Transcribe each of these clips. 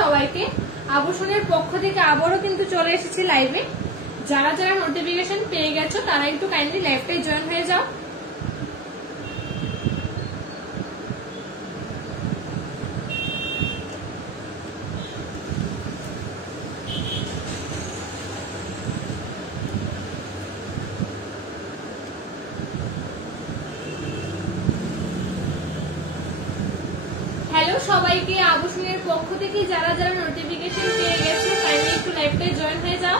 সবাইকে আবর্ষণের পক্ষ থেকে আবারও কিন্তু চলে এসেছি লাইভে। যারা যারা নোটিফিকেশন পেয়ে গেছো তারা একটু কাইন্ডলি লাইভটাই জয়েন হয়ে যাও। হ্যালো সবাইকে আবর্ষণের পক্ষ থেকে যারা যারা নোটিফিকেশন পেয়ে গেছো কাইন্ডলি একটু লাইভটাই জয়েন হয়ে যাও।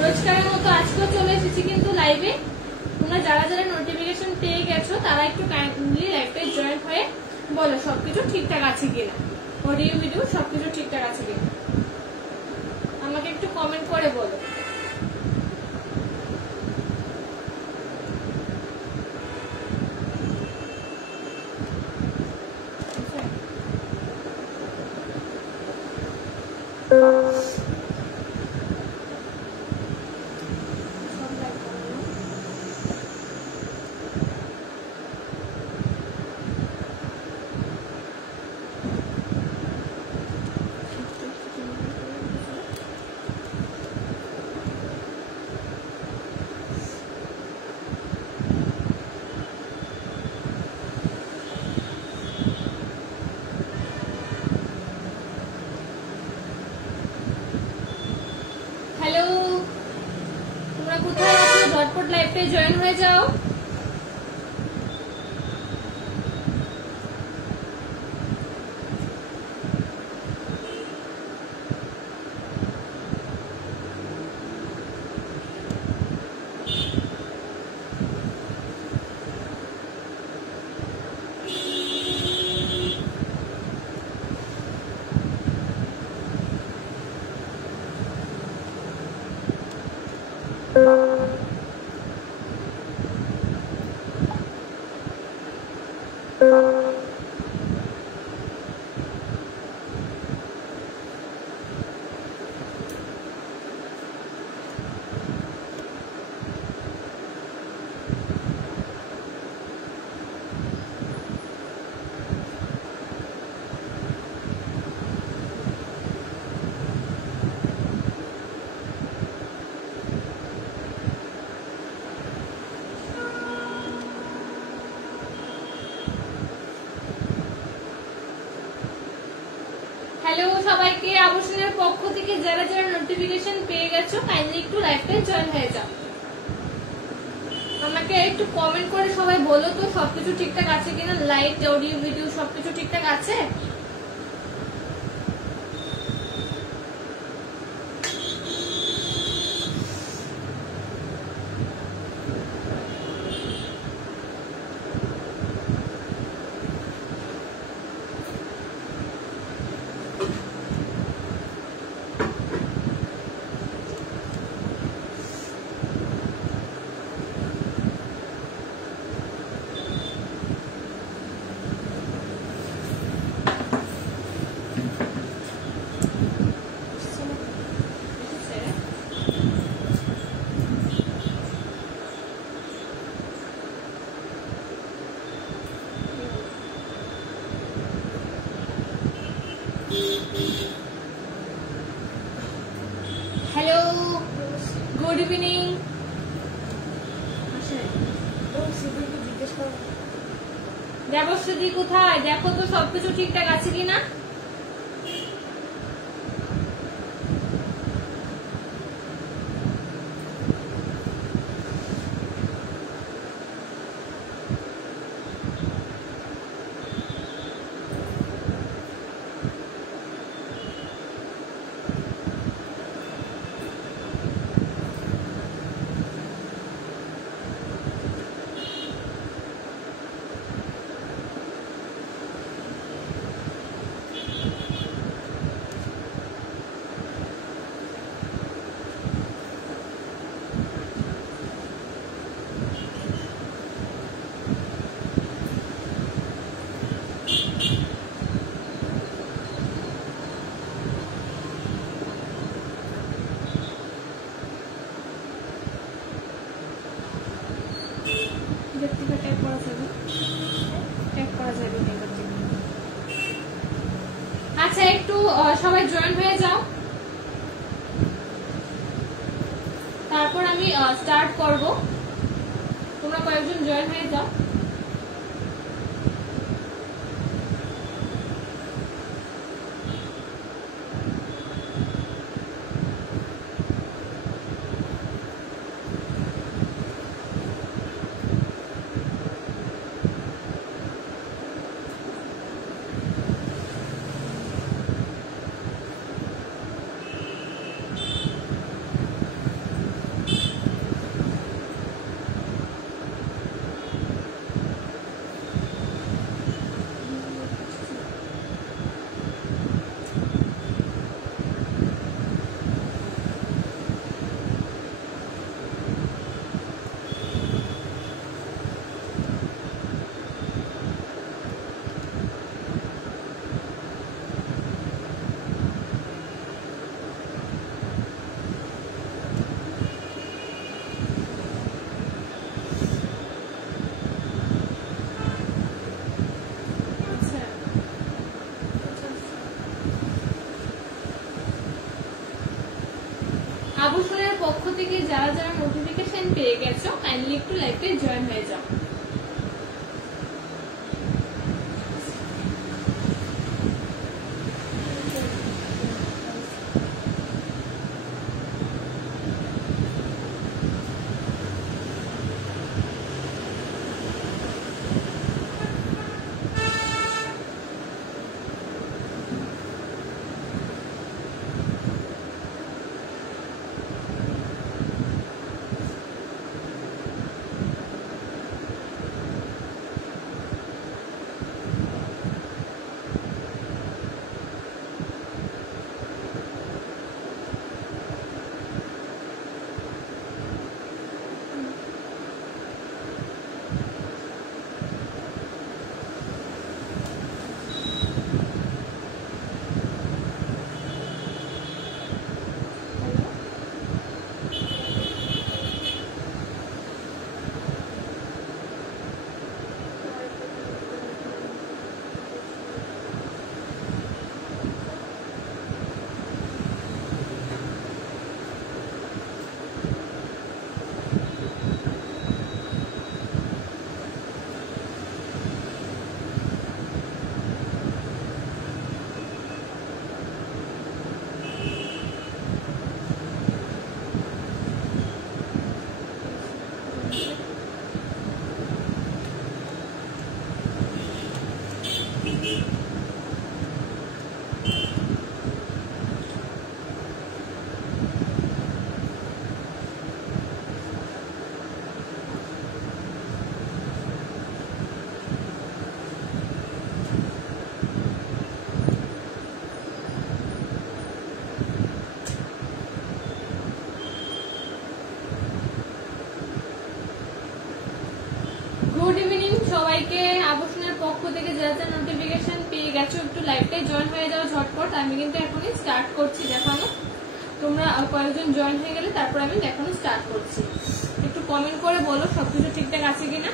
রোজকারের মতো আজকেও চলে এসেছি কিন্তু লাইভে। তোমরা যারা যারা নোটিফিকেশন পেয়ে গেছো তারা একটু কাইন্ডলি লাইভটাই জয়েন হয়ে বলো সবকিছু ঠিকঠাক আছে কিনা, অডিও ভিডিও সবকিছু ঠিকঠাক আছে কিনা আমাকে একটু কমেন্ট করে বলো। হ্যালো, তোমরা কোথায় আছো? ঝটপট লাইভে জয়েন হয়ে যাও। হ্যালো সবাইকে আবর্ষণের পক্ষ থেকে যারা যারা নোটিফিকেশন পেয়ে গেছো কাইন্ডলি একটু লাইভে জয়েন হয়ে যাও। আমাকে একটু কমেন্ট করে সবাই বলো তো সবকিছু ঠিকঠাক আছে কিনা, লাইভ অডিও ভিডিও সবকিছু ঠিকঠাক আছে। Hello, good evening. দেবশ্রী কোথায়? দেখো তো সবকিছু ঠিকঠাক আছে কিনা। আচ্ছা একটু সবাই জয়েন হয়ে যাও, তারপর আমি স্টার্ট করব। তোমরা কয়েকজন জয়েন হয়ে যাও। আবুসনের পক্ষ থেকে যারা যারা নোটিফিকেশন পেয়ে গেছো কাইন্ডলি একটু লাইভে জয়েন হয়ে যাও। গুড ইভিনিং সবাইকে। আবুসনের পক্ষ থেকে যা যা নোটিফিকেশন পেয়ে গেছো একটু লাইভটাই জয়েন হয়ে যাও ঝটপট। আমি কিন্তু এখনই স্টার্ট করছি দেখানো। তোমরা কয়েকজন জয়েন হয়ে গেলে তারপর আমি দেখানো স্টার্ট করছি। একটু কমেন্ট করে বলো সবকিছু ঠিকঠাক আছে কিনা।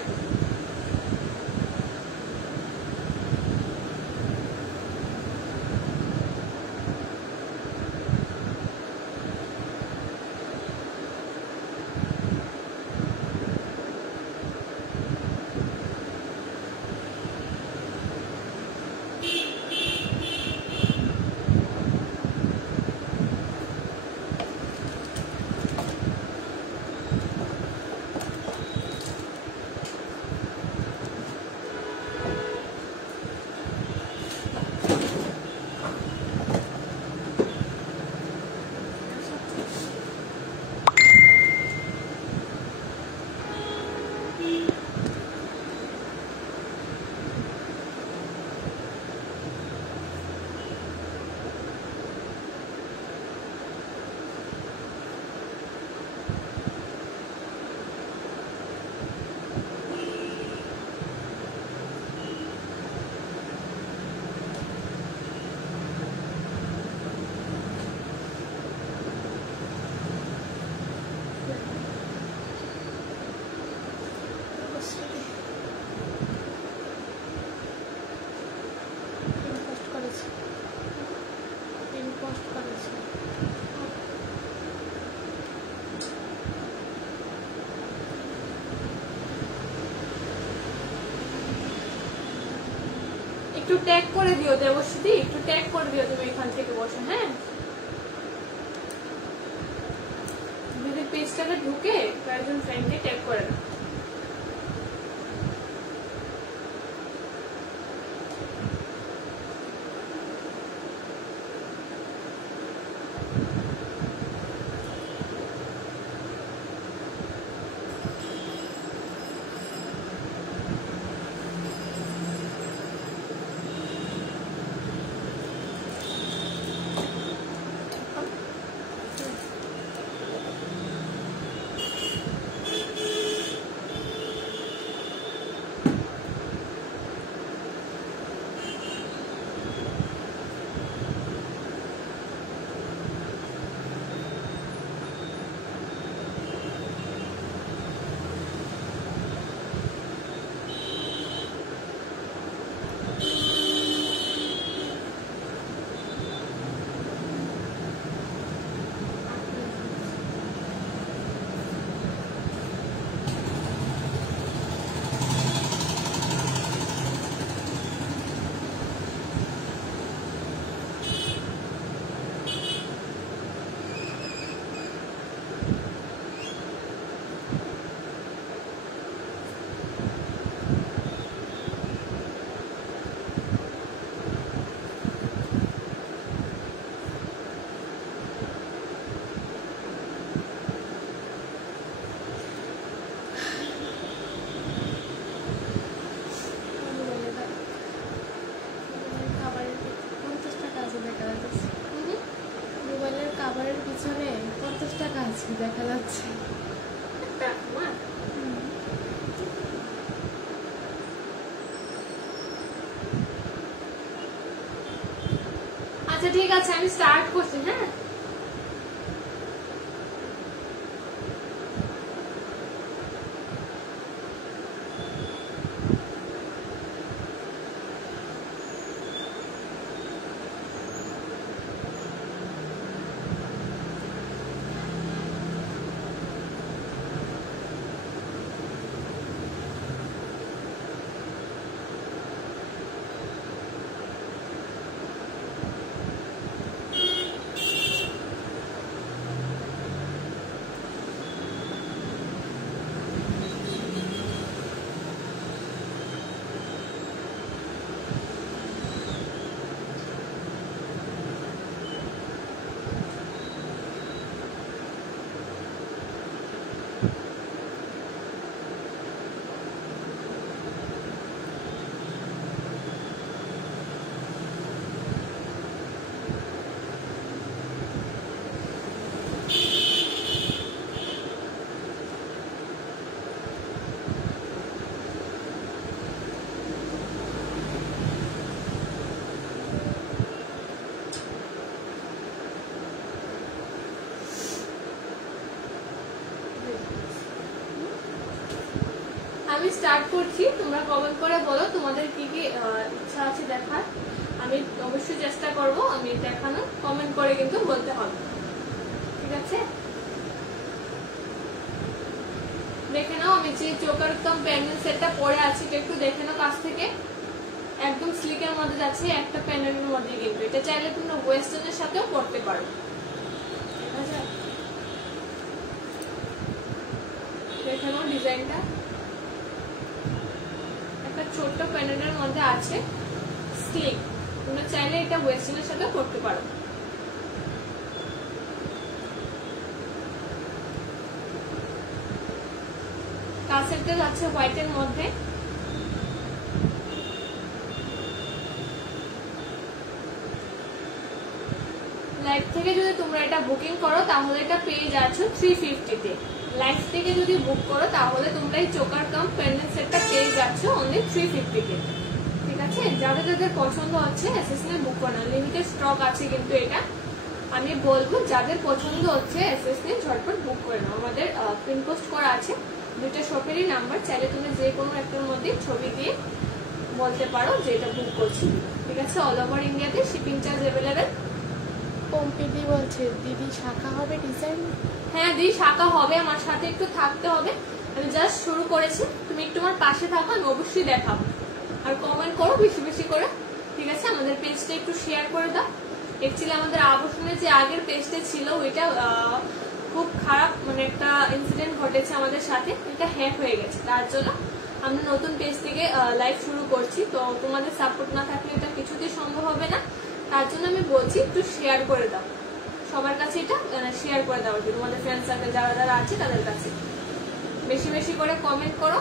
একটু ট্যাগ করে দিও দেবশ্রী, একটু ট্যাগ করে দিও তুমি এখান থেকে বসে। হ্যাঁ, দিদির পেজটাকে ঢুকে কয়েকজন ফ্রেন্ডকে ট্যাগ করে দাও। দেখা যাচ্ছে। আচ্ছা ঠিক আছে, আমি স্টার্ট করছি। হ্যাঁ, আমি স্টার্ট করছি। তোমরা কমেন্ট করে বলো তোমাদের কি কি ইচ্ছা আছে দেখার। আমি অবশ্যই চেষ্টা করব আমি দেখানোর। কমেন্ট করে কিন্তু বলতে হবে, ঠিক আছে? দেখে নাও আমি যে চোকার কাম প্যান্ডেল সেটটা পরে আছি, একটু দেখে নাও কাছ থেকে। একদম স্লিকের মধ্যে যাচ্ছে, একটা প্যান্ডেলের মধ্যে। কিন্তু এটা চাইলে তোমরা ওয়েস্টার্নের সাথেও পড়তে পারো। দেখে নাও ডিজাইনটা, একটা ছোট্ট প্যান্ডেলের মধ্যে আছে স্লিক। তোমরা চাইলে এটা ওয়েস্টার্নের সাথে পড়তে পারো। কাছেরটা যাচ্ছে হোয়াইটের মধ্যে। লাইভ থেকে যদি তোমরা এটা বুকিং করো তাহলে এটা পেয়ে যাচ্ছ 350 তে। লাইভ থেকে যদি বুক করো তাহলে তোমরা এই চোকার কাম প্যান্ডেল সেটটা পেয়ে যাচ্ছ অনলি 350 তে। ঠিক আছে, যাদের যাদের পছন্দ হচ্ছে এসএসএন বুক করো। লিমিটেড স্টক আছে কিন্তু এটা আমি বলবো, যাদের পছন্দ হচ্ছে এসএসএন ঝটপট বুক করে নাও। আমাদের পিন পোস্ট করা আছে দুইটা শপেরই নাম্বার। চাইলে তুমি যে কোনো একটার মধ্যে ছবি দিয়ে বলতে পারো যে এটা বুক করছি। ঠিক আছে, অল ওভার ইন্ডিয়াতে শিপিং চার্জ অ্যাভেলেবেল। পম্পিদি বলছে দিদি শাখা হবে ডিজাইন। হ্যাঁ দিদি শাখা হবে, আমার সাথে একটু থাকতে হবে। আমি জাস্ট শুরু করেছি, তুমি একটু আমার পাশে থাকো, আমি অবশ্যই দেখাবো। আর কমেন্ট করো বেশি বেশি করে। ঠিক আছে? আমাদের পেজটা একটু শেয়ার করে দাও। অ্যাকচুয়ালি আমাদের আবর্ষণের যে আগের পেজটা ছিল ওইটা খুব খারাপ, মানে একটা ইনসিডেন্ট ঘটেছে আমাদের সাথে, এটা হ্যাক হয়ে গেছে। তার জন্য আমরা নতুন পেজ থেকে লাইভ শুরু করছি। তো তোমাদের সাপোর্ট না থাকলে এটা কিছুতেই সম্ভব হবে না। তার জন্য আমি বলছি একটু শেয়ার করে দাও সবার কাছে, এটা শেয়ার করে দাও তোমাদের ফ্রেন্ড সার্কেল যারা যারা আছে তাদের কাছে। বেশি বেশি করে কমেন্ট করো।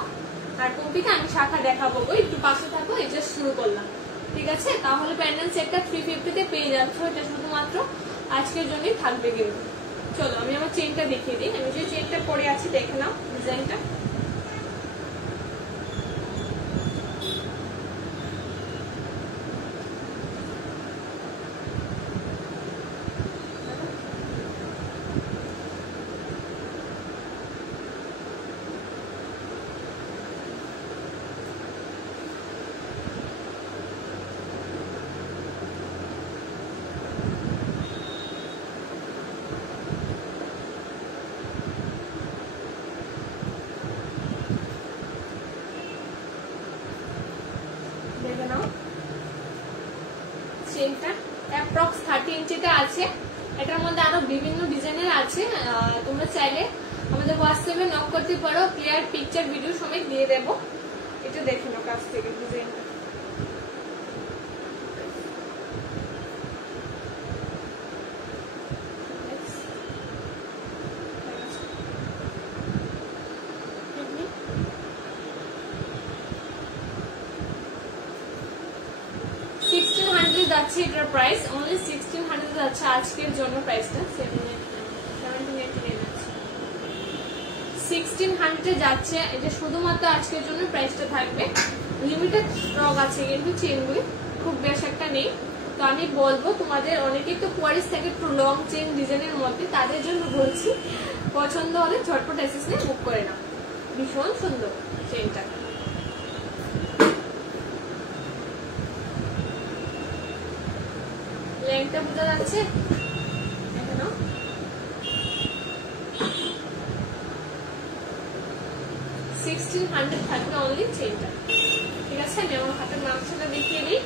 আর কম্পিকে আমি শাখা দেখাবো, ওই একটু পাশে থাকো, এটা শুরু করলাম, ঠিক আছে? তাহলে প্যান্ডেল সেটটা 350 তে পেয়ে যাচ্ছ। এটা শুধুমাত্র আজকের জন্যই থাকবে কিন্তু। চলো আমি আমার চেনটা দেখিয়ে দিই। আমি যে চেনটা পরে আছি দেখে নাও ডিজাইনটা। দেখে নাও চেনটা অ্যাপ্রক্স 30 ইঞ্চিতে আছে। এটার মধ্যে আরো বিভিন্ন ডিজাইনের আছে। তোমরা চাইলে আমাদের হোয়াটসঅ্যাপে নক করতে পারো, ক্লিয়ার পিকচার ভিডিও সমেত দিয়ে দেবো। এটা দেখে নাও কাছ থেকে ডিজাইনটা। যাচ্ছে এটার প্রাইস অনলি 1600 যাচ্ছে আজকের জন্য। প্রাইসটা 1600 যাচ্ছে। এটা শুধুমাত্র আজকের জন্য প্রাইসটা থাকবে। লিমিটেড স্টক আছে কিন্তু চেনগুলি খুব বেশ একটা নেই। তো আমি বলবো তোমাদের অনেকেই তো কোয়ারিজ থাকে একটু লং চেন ডিজাইনের মধ্যে, তাদের জন্য বলছি পছন্দ হলে ঝটপট এসএস নিয়ে বুক করে নাও। ভীষণ সুন্দর চেনটা। লেংথটা বোঝা যাচ্ছে? দেখে নাও 1600 থাকবে অনলি চেনটা, ঠিক আছে? আমি আমার হাতের মাংসটা দেখিয়ে দিই।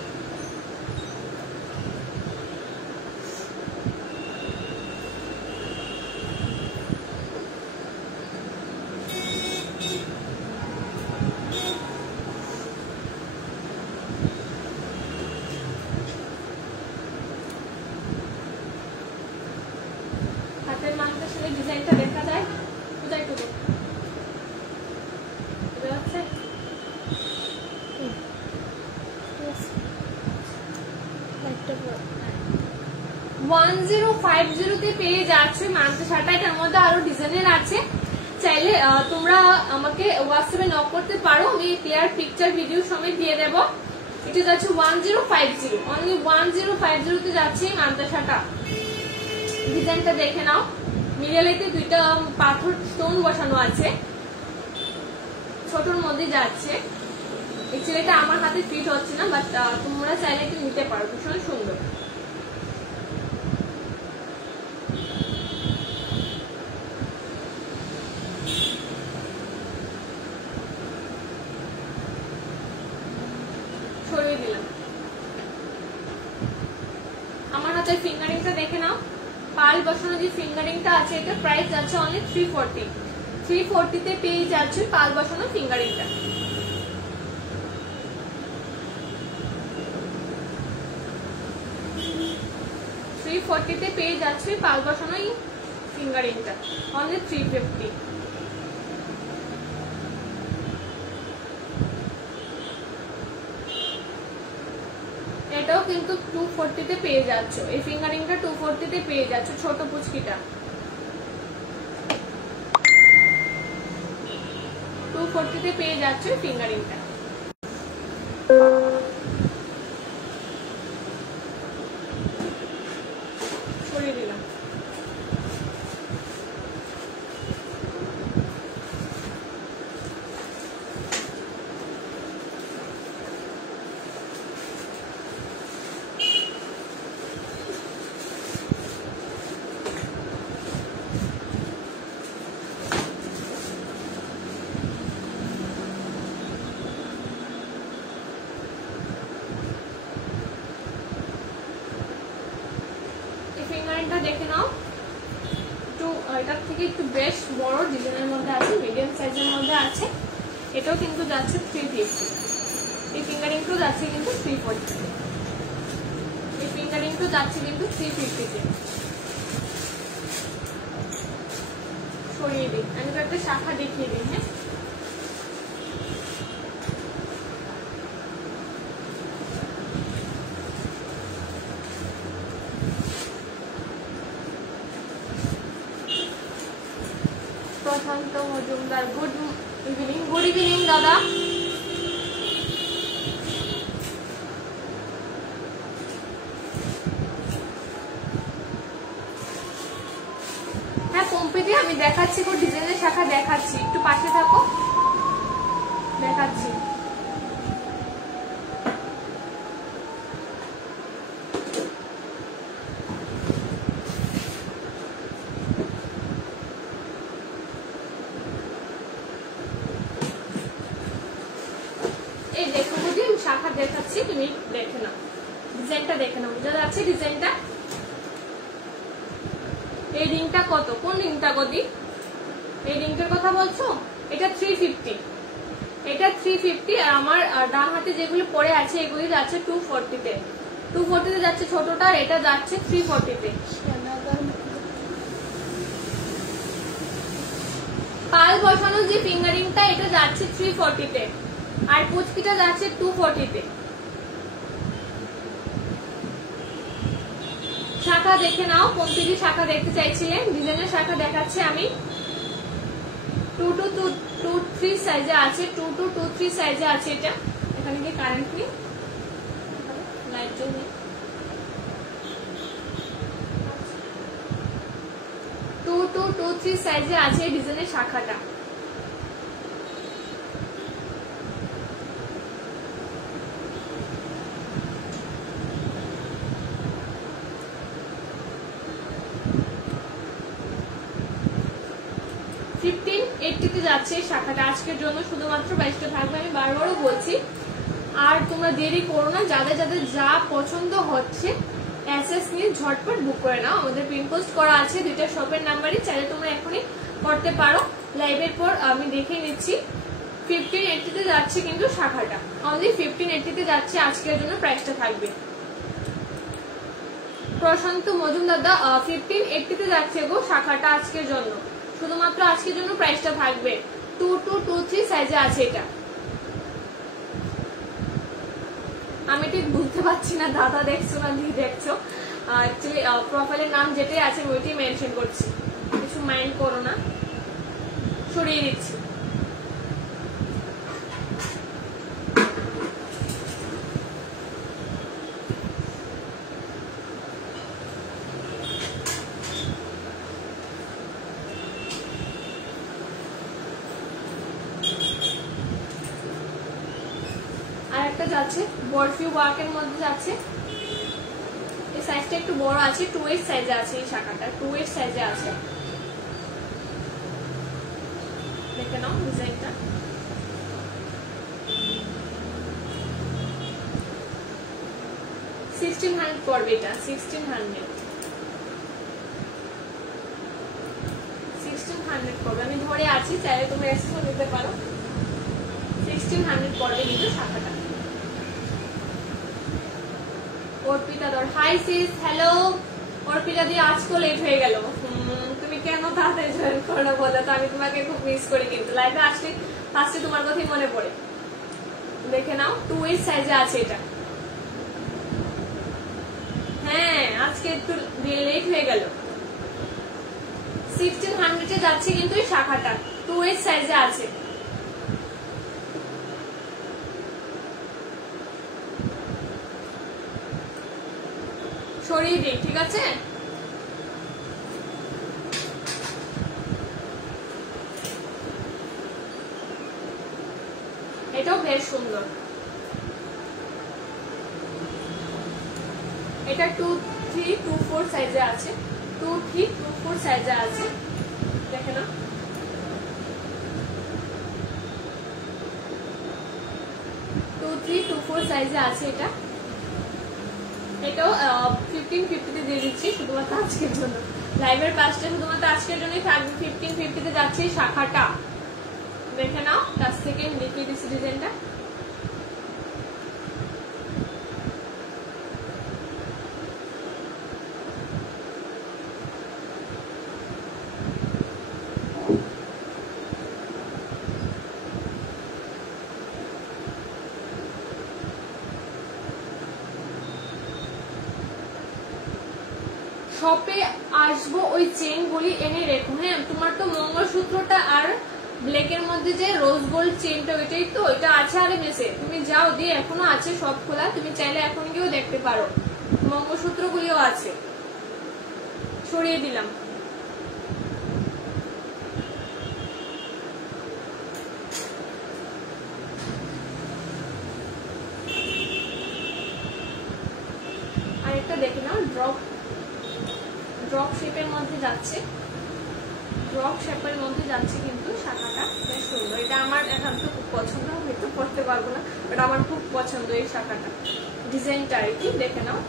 হাতের মাংসের সাথে ডিজাইনটা দেখা যায়, কোথায় একটু বোঝা যাচ্ছে? 1050 তে পেয়ে যাচ্ছে মাংস শাটা। এটার মধ্যে আরো ডিজাইনের আছে। চাইলে তোমরা আমাকে হোয়াটসঅ্যাপে নক করতে পারো, আমি ক্লিয়ার পিকচার ভিডিও সমেত দিয়ে দেব। এটা যাচ্ছে 1050, অনলি 1050 তে যাচ্ছে মাংস শাটা। ডিজাইনটা দেখে নাও। মিডলেতে দুইটা পাথর স্টোন বসানো আছে, ছোটর মধ্যে যাচ্ছে। অ্যাকচুয়ালি এটা আমার হাতে ফিট হচ্ছে না, বাট তোমরা চাইলে এটা নিতে পারো। ভীষণ সুন্দর। সরিয়ে দিলাম। আমার হাতের ফিঙ্গারিংটা দেখে নাও। পাল বসানো যে ফিঙ্গারিংটা আছে, এটা প্রাইস যাচ্ছে অনলি 340। 340 তে পেয়ে যাচ্ছে পাল বসানো ফিঙ্গারিংটা। তে পেয়ে যাচ্ছে পাল বসানো এই ফিঙ্গারিংটা অনলি 350। এটাও কিন্তু 240 তে পেয়ে যাচ্ছ। এই ফিঙ্গারিংটা 240 তে পেয়ে যাচ্ছ, ছোট পুচকিটা 240 তে পেয়ে যাচ্ছ ফিঙ্গারিংটা। সরিয়ে দিলাম। ডিজাইনটা দেখে নাও, একটু এটার থেকে একটু বেশ বড় ডিজাইনের মধ্যে আছে, মিডিয়াম সাইজের মধ্যে আছে। এটাও কিন্তু যাচ্ছে 350, এই ফিঙ্গারিংটাও যাচ্ছে কিন্তু 340, এই ফিঙ্গারিংটাও যাচ্ছে কিন্তু 350-তে। সরিয়ে দিই, আমি তো একটা শাখা দেখিয়ে দিই। হ্যাঁ, Prashanta Majumdar, good evening. Good evening দাদা। হ্যাঁ পম্পিদি, আমি দেখাচ্ছি, কোন ডিজাইনের শাখা দেখাচ্ছি, একটু পাশে থাকো, দেখাচ্ছি। এই দেখো বুঝি, আমি শাখা দেখাচ্ছি, তুমি দেখে নাও, ডিজাইনটা দেখে নাও, বোঝা যাচ্ছে ডিজাইনটা। এই রিংটা কত? কোন রিংটা গদি? এই রিংটার কথা বলছো? এটা 350, এটা 350। আর আমার ডান হাতে যেগুলো পড়ে আছে এগুলি যাচ্ছে 240-তে, 240-তে যাচ্ছে ছোটটা, আর এটা যাচ্ছে 340-তে। পাল বসানো যে ফিঙ্গারিংটা, এটা যাচ্ছে 340-তে, আর পুচকিটা যাচ্ছে 240-তে। শাখা দেখে নাও, পম্পিদি শাখা দেখতে চাইছিলেন, ডিজাইনের শাখা দেখাচ্ছি আমি। 2 to 2 সাইজে আছে, 2 to 2 সাইজে আছে। এটা এখানে কি কারেন্ট নেই, লাইট জ্বলছে। 2 to 2 সাইজে আছে এই ডিজাইনের শাখাটা। যাচ্ছে শাখাটা আজকের জন্য শুধুমাত্র 22টা থাকবে, আমি বারবারও বলছি। আর তোমরা দেরি করো না, যাদের যাদের যা পছন্দ হচ্ছে এসএস নিয়ে ঝটপট বুক করে নাও। আমাদের পিন পোস্ট করা আছে দুইটা শপের নাম্বারই, চাইলে তোমরা এখনই করতে পারো। লাইভের পর আমি দেখে নিচ্ছি। 1580-তে যাচ্ছে কিন্তু শাখাটা, অনলি 1580-তে যাচ্ছে আজকের জন্য, প্রাইসটা থাকবে। প্রশান্ত মজুমদার, 1580-তে যাচ্ছে গো শাখাটা আজকের জন্য, শুধুমাত্র আজকের জন্য প্রাইসটা থাকবে। 2 to 2 সাইজে আছে এটা। আমি ঠিক বুঝতে পারছি না দাদা দেখছো না দিদি দেখছো, অ্যাকচুয়ালি প্রোফাইলের নাম যেটাই আছে ওইটাই মেনশন করছি, কিছু মাইন্ড করো না, সরিয়ে দিচ্ছি। যাচ্ছে বরফি ওয়ার্কের মধ্যে যাচ্ছে, এই সাইজটা একটু বড় আছে, 2H সাইজে আছে, এই শাখাটা 2H সাইজে আছে। দেখে নাও ডিজাইনটা। $1600 পড়বে এটা, 1600 পড়বে। আমি ধরে আছি, চাইলে তুমি এক্সট্রা নিতে পারো। 1600 পড়বে কিন্তু শাখাটা। অর্পিতা দর, হাই সিস, হ্যালো অর্পিতা দি, আজকে লেট হয়ে গেল। তুমি কেন তাড়াতাড়ি জয়েন করো বলো তো, আমি তোমাকে খুব মিস করি, কিন্তু লাইভে আসলে ফার্স্টে তোমার কথাই মনে পড়ে। দেখে নাও 2H সাইজে আছে এটা। হ্যাঁ আজকে একটু লেট হয়ে গেল। 1600-এ যাচ্ছে কিন্তু এই শাখাটা, 2H সাইজে আছে। সরিয়ে দিই, ঠিক আছে? এটাও বেশ সুন্দর। এটা 2324 সাইজে আছে, 2324 সাইজে আছে। দেখে না, 2324 সাইজে আছে এটা। এটাও 1550 দিয়ে দিচ্ছি শুধুমাত্র আজকের জন্য। লাইভের পাঁচটা শুধুমাত্র আজকের জন্যই থাকবে। 1550 যাচ্ছে শাখাটা, দেখে নাও কাছ থেকে দেখিয়ে দিচ্ছি ডিজাইনটা। শপে আসবো, ওই চেন গুলি এনে রেখো। হ্যাঁ, তোমার তো মঙ্গলসূত্রটা আর ব্ল্যাকের মধ্যে যে রোজ গোল্ড চেনটা ওইটাই তো, ওইটা আছে আরে মেসে। তুমি যাও দিয়ে, এখনো আছে সব খোলা, তুমি চাইলে এখন গিয়েও দেখতে পারো। মঙ্গলসূত্র গুলিও আছে, সরিয়ে দিলাম। আরেকটা দেখে নাও, ড্রপ শেপের মধ্যে যাচ্ছে, ড্রপ শেপের মধ্যে যাচ্ছে কিন্তু শাখাটা বেশ সুন্দর। এটা আমার একান্ত খুব পছন্দ, হয়তো পড়তে পারবো না, বাট আমার খুব পছন্দ এই শাখাটা, ডিজাইনটা আর কি। দেখে নাও,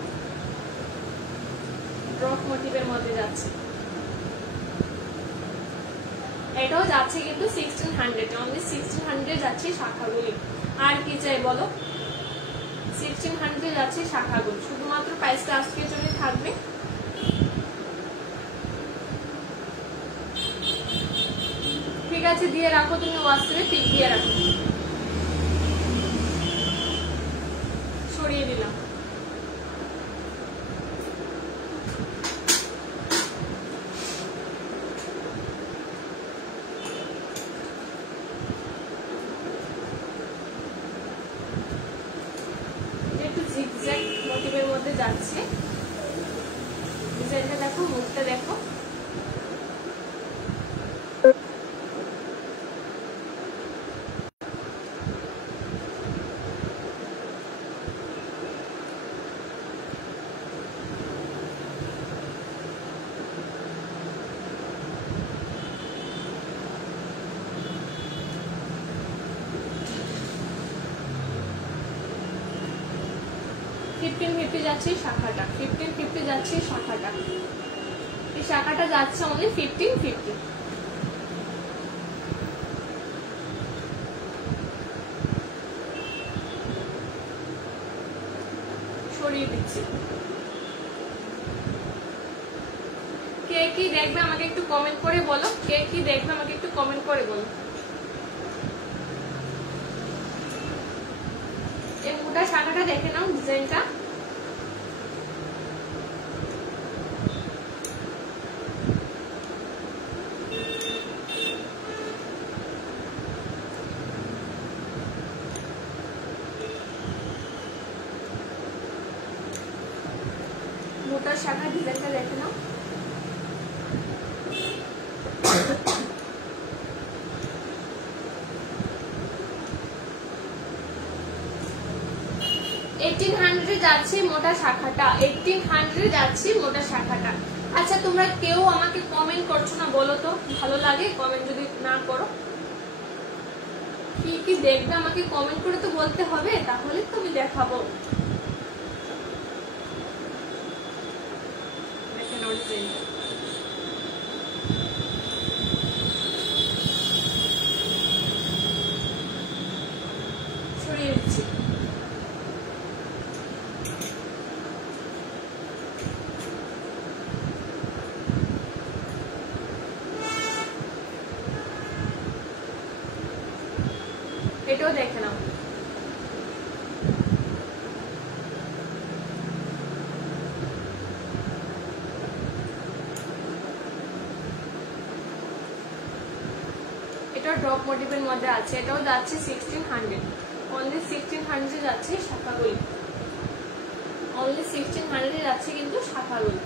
ড্রপ মোটিভের মধ্যে যাচ্ছে। এটাও যাচ্ছে কিন্তু 1600, অনলি 1600 যাচ্ছে শাখাগুলি। আর কি চাই বলো, 1600 যাচ্ছে শাখাগুলি। শুধুমাত্র প্রাইসটা আজকের জন্য থাকবে। ঠিক আছে, দিয়ে রাখো, তুমি হোয়াটসঅ্যাপে পিক দিয়ে রাখো। সরিয়ে দিলাম। একটু জিগজ্যাগ মোটিভের মধ্যে যাচ্ছে, ডিজাইনটা দেখো, মুখটা দেখো। যাচ্ছে শাখাটা, 1550 যাচ্ছে শাখাটা। এই শাখাটা যাচ্ছে অনলি 1550। সরিয়ে দিচ্ছি। কে কি দেখবে আমাকে একটু কমেন্ট করে বলো, কে কি দেখবে আমাকে একটু কমেন্ট করে বলো। এই মোটা শাখাটা দেখে নাও, ডিজাইনটা মোটা শাখা, ডিজাইনটা দেখে নাও। যাচ্ছে মোটা শাখাটা, 1800 যাচ্ছে মোটা শাখাটা। আচ্ছা, তোমরা কেউ আমাকে কমেন্ট করছো না, বলো তো, ভালো লাগে কমেন্ট যদি না করো। কি কি দেখবে আমাকে কমেন্ট করে তো বলতে হবে, তাহলে তো আমি দেখাবো। দেখেন ছড়িয়ে দিচ্ছি। এটাও দেখে নাও। এটা ড্রপ মোটিভের মধ্যে আছে, এটাও যাচ্ছে 1600, অনলি 1600 যাচ্ছে শাখাগুলি, অনলি 1600 যাচ্ছে কিন্তু শাখাগুলি।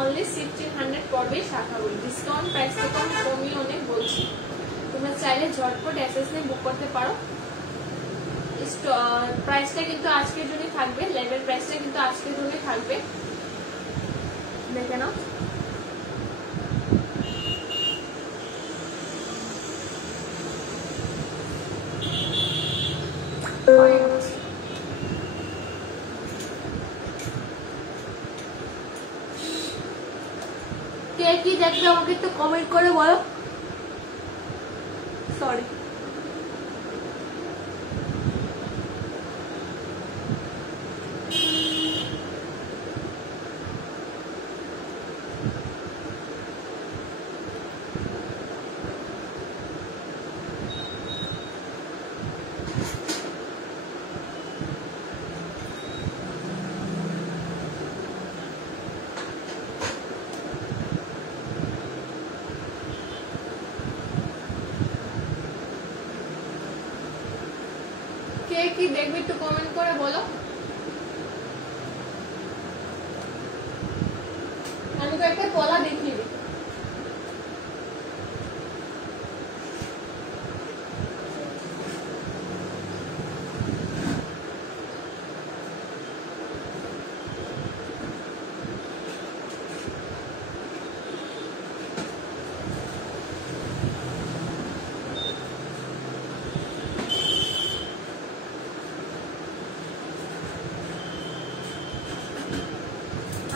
অনলি 1600 পড়বে শাখাগুলি। ডিসকাউন্ট প্রাইস থেকে আমি কমিয়ে অনেক বলছি, তোমরা চাইলে ঝটপট এসএস নিয়ে বুক করতে পারো। প্রাইসটা কিন্তু আজকের জন্যই থাকবে, লেভেল প্রাইসটা কিন্তু আজকের জন্যই থাকবে, দেখে নাও। কে কি দেখবে আমাকে একটু কমেন্ট করে বলো। সরি কে কি দেখবে একটু কমেন্ট করে বলো। আমি তো একটা কলা দেখিয়ে দিই।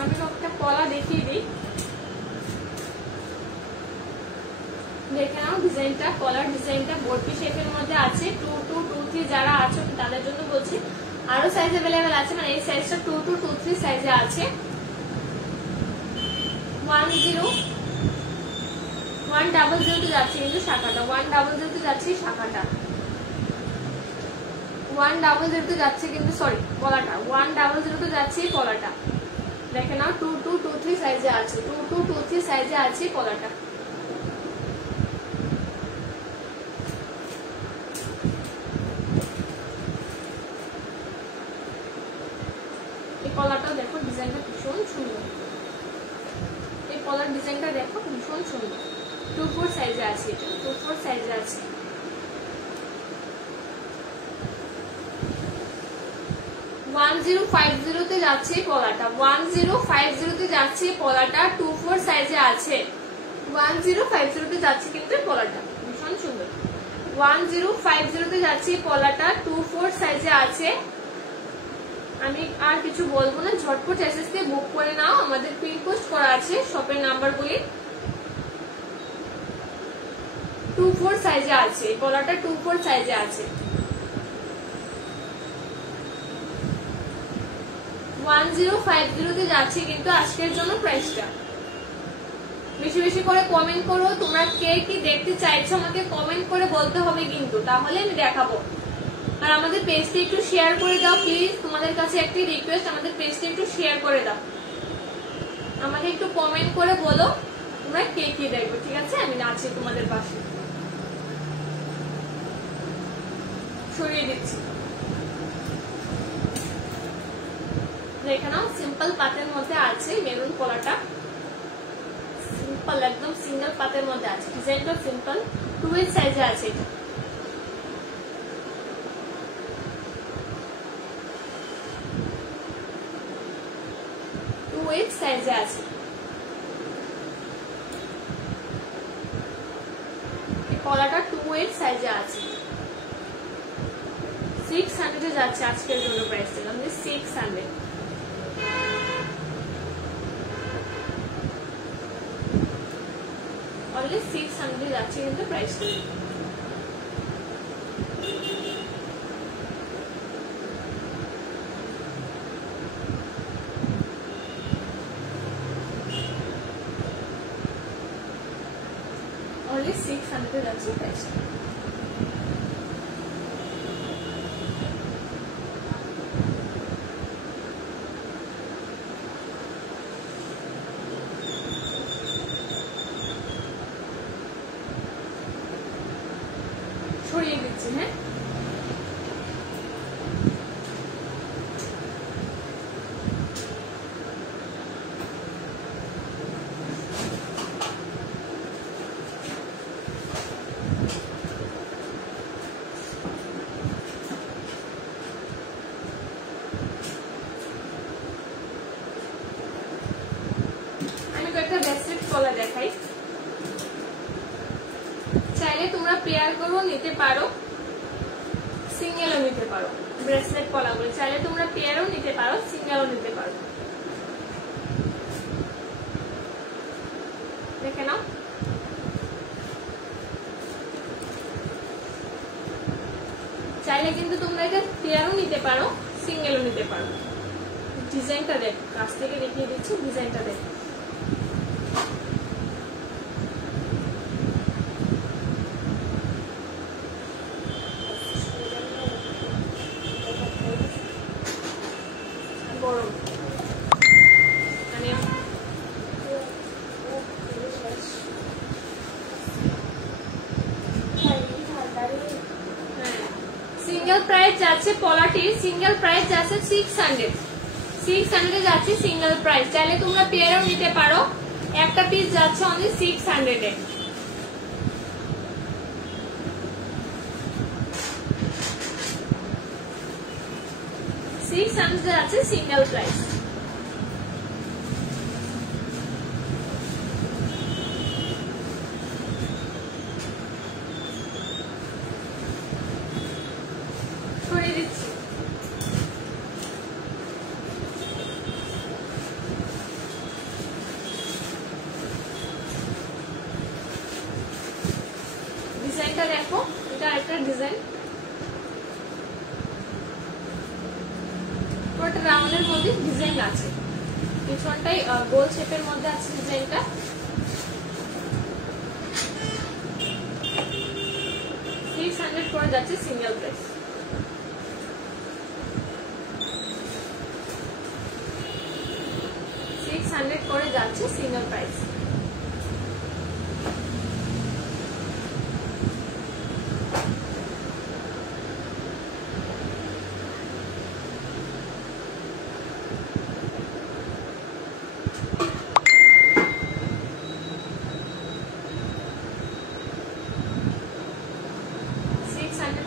আমি একটা কলা দেখিয়ে দিই, দেখে নাও ডিজাইনটা। কলার ডিজাইনটা বর্তি শেপের মধ্যে আছে। 2 2 2 3 যারা আছো তাদের জন্য বলছি, আরো সাইজ अवेलेबल আছে, মানে এই সাইজটা 2 2 2 3 সাইজে আছে। 100 তে যাচ্ছে কিন্তু শাখাটা, 100 তে যাচ্ছে শাখাটা, 100 তে যাচ্ছে কিন্তু, সরি কলাটা 100 তে যাচ্ছে কলাটা। দেখে নাও 2 2 2 3 সাইজে আছে, 2 2 2 3 সাইজে আছে কলাটা। এই কলাটাও দেখো, ডিজাইনটা ভীষণ সুন্দর। এই কলার ডিজাইনটা দেখো ভীষণ সুন্দর। 2 4 সাইজে আছে, এটা 2 4 সাইজে আছে। তে যাচ্ছে কলাটা, 1050 তে যাচ্ছে কলাটা, 2 4 সাইজে আছে। 1050 তে যাচ্ছে কিন্তু কলাটা ভীষণ সুন্দর। 1050 তে যাচ্ছে কলাটা, 2 4 সাইজে আছে। আমি আর কিছু বলবো না, ঝটপট এসএস দিয়ে বুক করে নাও। আমাদের পিন পোস্ট করা আছে শপের নাম্বারগুলি। 2 4 সাইজে আছে কলাটা, 2 4 সাইজে আছে। 1050 তে যাচ্ছে কিন্তু আজকের জন্য প্রাইসটা। বেশি বেশি করে কমেন্ট করো, তোমরা কে কি দেখতে চাইছো আমাকে কমেন্ট করে বলতে হবে কিন্তু, তাহলে আমি দেখাবো। আর আমাদের পেজটা একটু শেয়ার করে দাও প্লিজ, তোমাদের কাছে একটি রিকোয়েস্ট, আমাদের পেজটা একটু শেয়ার করে দাও। আমাকে একটু কমেন্ট করে বলো তোমরা কে কি দেখবে, ঠিক আছে? আমি আছি তোমাদের পাশে। সরিয়ে দিচ্ছি। দেখে নাও সিম্পল পাতের মধ্যে আছে মেরুন কলাটা, সিম্পল একদম সিঙ্গেল পাতের মধ্যে আছে। ডিজাইনটা সিম্পল, 2 সাইজে আছে এটা। সাইজে আছে। কলাটা 2 সাইজে আছে। 600 এ যাচ্ছে আজকের জন্য প্রাইস দিলাম 600। অনলি 600 যাচ্ছে কিন্তু প্রাইস। only 600 যাচ্ছে প্রাইস। ছড়িয়ে দিচ্ছি। হ্যাঁ, কলা দেখাই, চাইলে তোমরা পেয়ার করো নিতে পারো, সিঙ্গেল নিতে পারো। ব্রেসলেট পলাগুলো চাইলে তোমরা পেয়ারও নিতে পারো, সিঙ্গেলও নিতে পারো। দেখে নাও, চাইলে কিন্তু তোমরা এটা পেয়ারও নিতে পারো, সিঙ্গেলও নিতে পারো। ডিজাইনটা দেখো, কাছ থেকে দেখিয়ে দিচ্ছি, ডিজাইনটা দেখো। সিঙ্গেল প্রাইস যাচ্ছে পলাটির, সিঙ্গেল প্রাইস যাচ্ছে 600 যাচ্ছে সিঙ্গেল প্রাইস। চাইলে তোমরা পেয়ারও নিতে পারো, একটা পিস যাচ্ছে অনলি 600 এ। যাচ্ছে সিঙ্গেল প্রাইস। করে দিচ্ছি। ডিজাইনটা দেখো, এটা একটা ডিজাইন, পুরোটা রাউন্ডের মধ্যে ডিজাইন আছে, পিছনটাই গোল শেপের মধ্যে আছে ডিজাইনটা। করে যাচ্ছে সিঙ্গেল প্রাইস। করে যাচ্ছে সিঙ্গেল প্রাইস।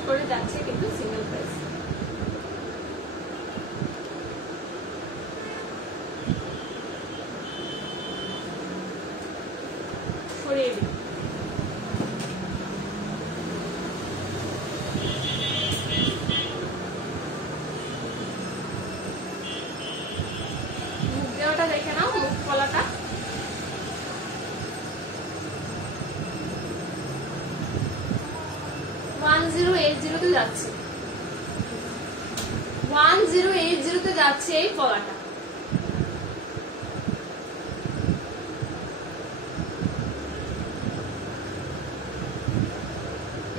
করে যাচ্ছে কিন্তু সিঙ্গেল প্রাইস। সরিয়ে দিই। মুখ দেওয়াটা দেখে নাও, মুখ কলাটা যাচ্ছে 1080 যাচ্ছে এই কলাটা।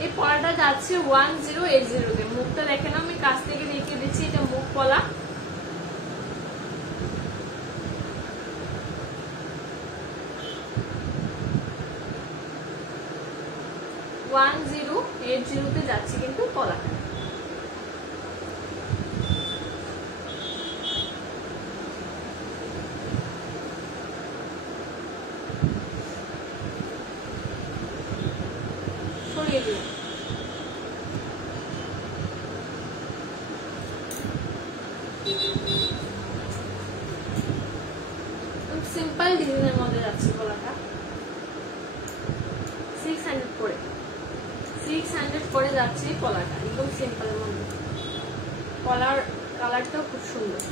এই পলাটা যাচ্ছে 1080 তে। মুখটা দেখে না, আমি কাছ থেকে দেখিয়ে দিচ্ছি, এটা মুখ পলা। তে যাচ্ছে কিন্তু কলাটা। সরিয়ে দিই। সিম্পল ডিজাইনের মধ্যে যাচ্ছে কলাটা। 600 করে 600 করে যাচ্ছে কলাটা, একদম সিম্পলের মধ্যে। কলার কালারটাও খুব সুন্দর।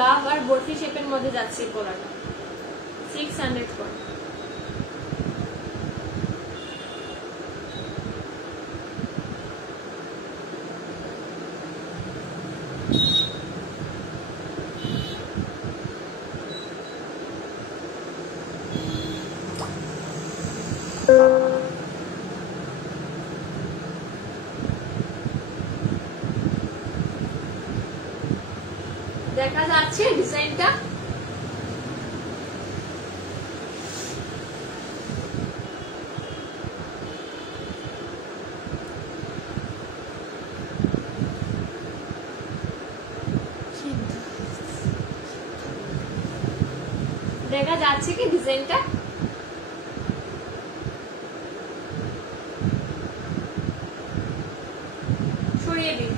লাভ আর বরফি শেপের মধ্যে যাচ্ছে কলাটা। 600 করে। দেখা যাচ্ছে ডিজাইনটা। দেখা যাচ্ছে কি ডিজাইনটা? সরিয়ে দিন।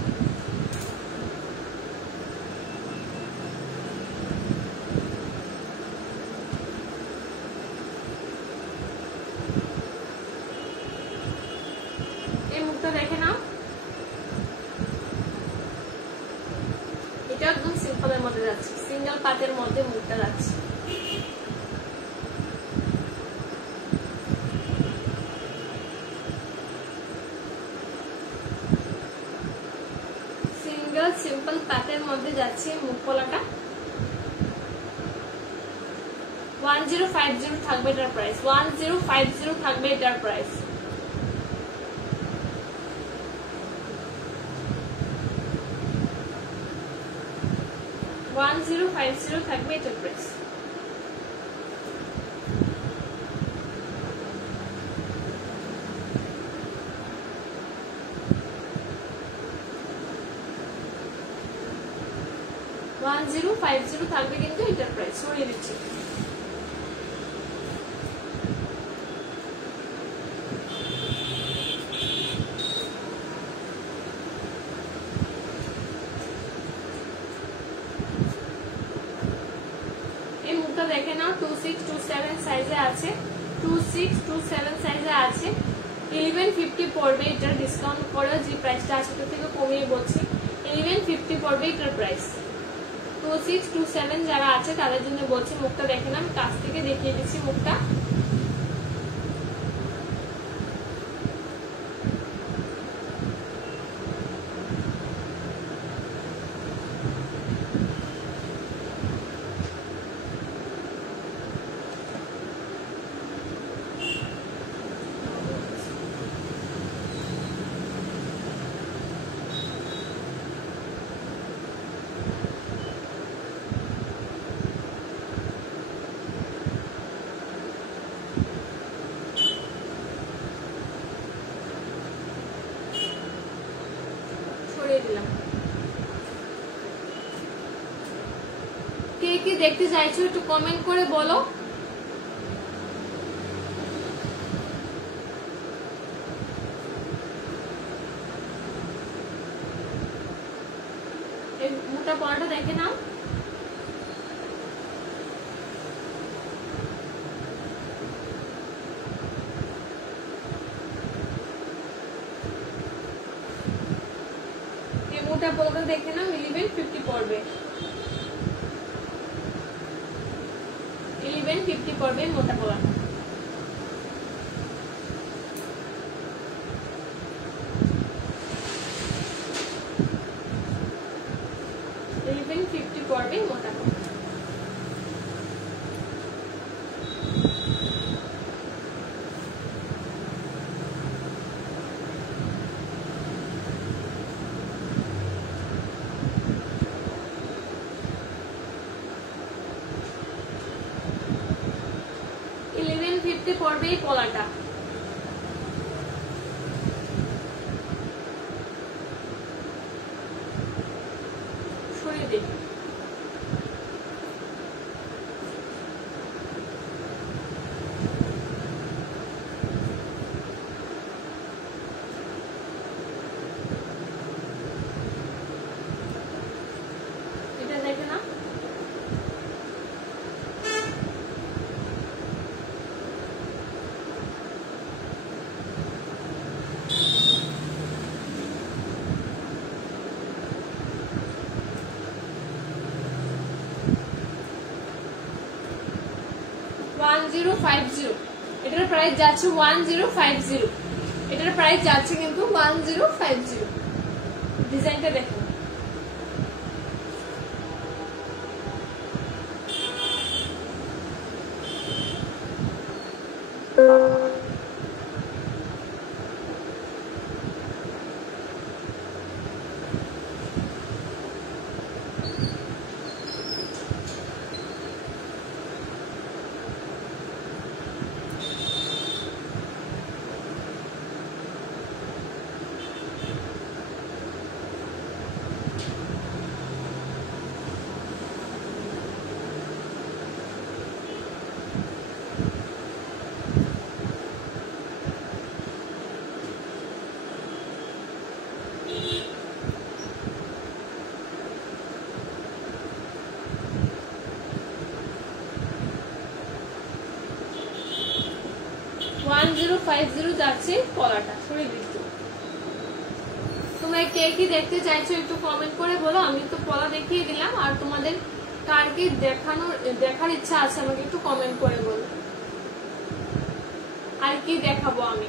এই মুখটা দেখে নাও, এটা একদম সিম্পলের মধ্যে যাচ্ছে, সিঙ্গেল পাতের মধ্যে মুখটা যাচ্ছে। সিঙ্গেল সিম্পল পাতের মধ্যে যাচ্ছে মুখ পলাটা। 1050 থাকবে এটার প্রাইস, 1050 থাকবে এটার প্রাইস। থাকবে এটার প্রাইস। থাকবে কিন্তু এটার প্রাইস, সরিয়ে দিচ্ছি। এই মুখটা দেখে নাও, 2627 সাইজে আছে, 2627 সাইজে আছে। 1150 পড়বে এটার, ডিসকাউন্ট করে যে প্রাইসটা আছে তার থেকে কমিয়ে বলছি, 1150 পড়বে এটার প্রাইস। 2627 যারা আছে তাদের জন্য বলছি। মুখটা দেখে নাও, কাছ থেকে দেখিয়ে দিচ্ছি মুখটা। কে কি দেখতে চাইছো একটু কমেন্ট করে বলো। এই মোটা পড়াটা দেখে নাও। এই মোটা পড়াটা দেখে নাও, 1150 পড়বে, 1150 পড়বে মোটা পড়াটা। পড়বে মোটা পড়া। পড়বে এই পলাটা। সরিয়ে দিই। এটা দেখে না, এটার প্রাইস যাচ্ছে 1050, এটার প্রাইস যাচ্ছে কিন্তু 1050। ডিজাইনটা দেখুন, 1050 যাচ্ছে পলাটা। সরিয়ে দিচ্ছি। তোমরা কে কি দেখতে চাইছো একটু কমেন্ট করে বলো। আমি তো পলা দেখিয়ে দিলাম, আর তোমাদের কার কি দেখার ইচ্ছা আছে আমাকে একটু কমেন্ট করে বলো। আর কি দেখাবো আমি?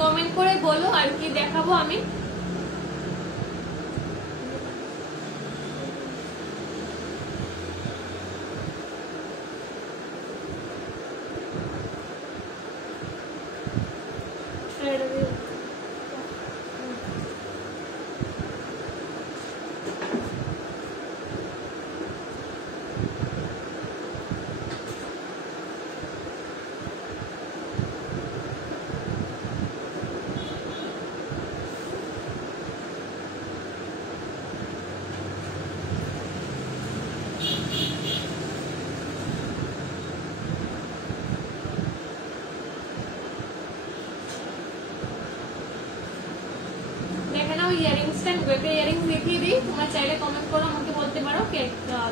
কমেন্ট করে বলো আর কি দেখাবো আমি। ইয়ারিংস দেখিয়ে দিই, তোমরা চাইলে কমেন্ট করে আমাকে বলতে পারো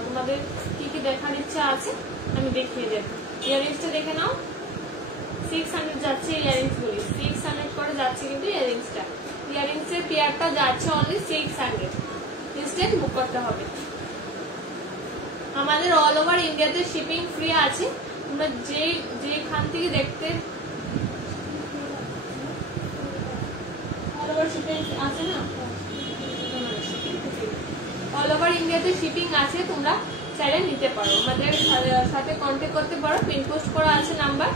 তোমাদের কি কি দেখার ইচ্ছা আছে, আমি দেখিয়ে দেব। ইয়ারিংসটা দেখে নাও। 600 যাচ্ছে ইয়ারিংস গুলি, 600 করে যাচ্ছে কিন্তু ইয়ারিংসটা। ইয়ারিংস এর পেয়ারটা যাচ্ছে অনলি 600। ইনস্ট্যান্ট বুক করতে হবে। আমাদের অল ওভার ইন্ডিয়াতে শিপিং ফ্রি আছে। তোমরা যেখান থেকে দেখতে অল ওভার শিপিং আছে না, অল ওভার ইন্ডিয়াতে শিপিং আছে, তোমরা চাইলে নিতে পারো। আমাদের সাথে কন্ট্যাক্ট করতে পারো, পিন পোস্ট করা আছে নাম্বার।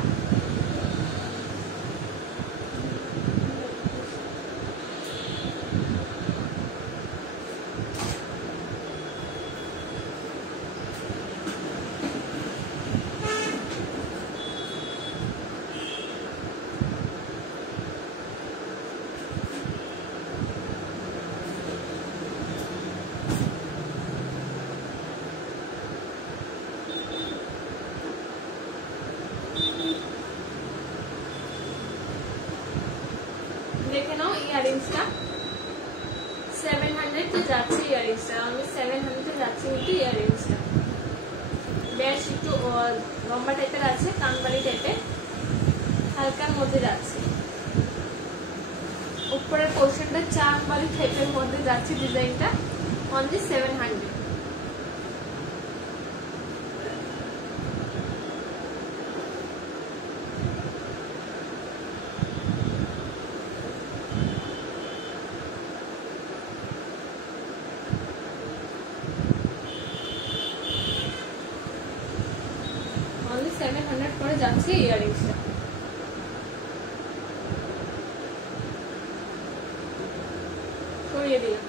দেখে নাও ইয়ারিংসটা 700 যাচ্ছে। ইয়ারিংসটা আমি 700 যাচ্ছে কিন্তু ইয়ারিংসটা বেশ একটু লম্বা টাইপের আছে, কানবাড়ি টাইপের, হালকার মধ্যে যাচ্ছে। উপরের পোর্শনটা চাকবাড়ি টাইপের মধ্যে যাচ্ছে। ডিজাইনটা অনলি 700। only 700 করে যাচ্ছে ইয়ারিংসটা। সরিয়ে দিলাম।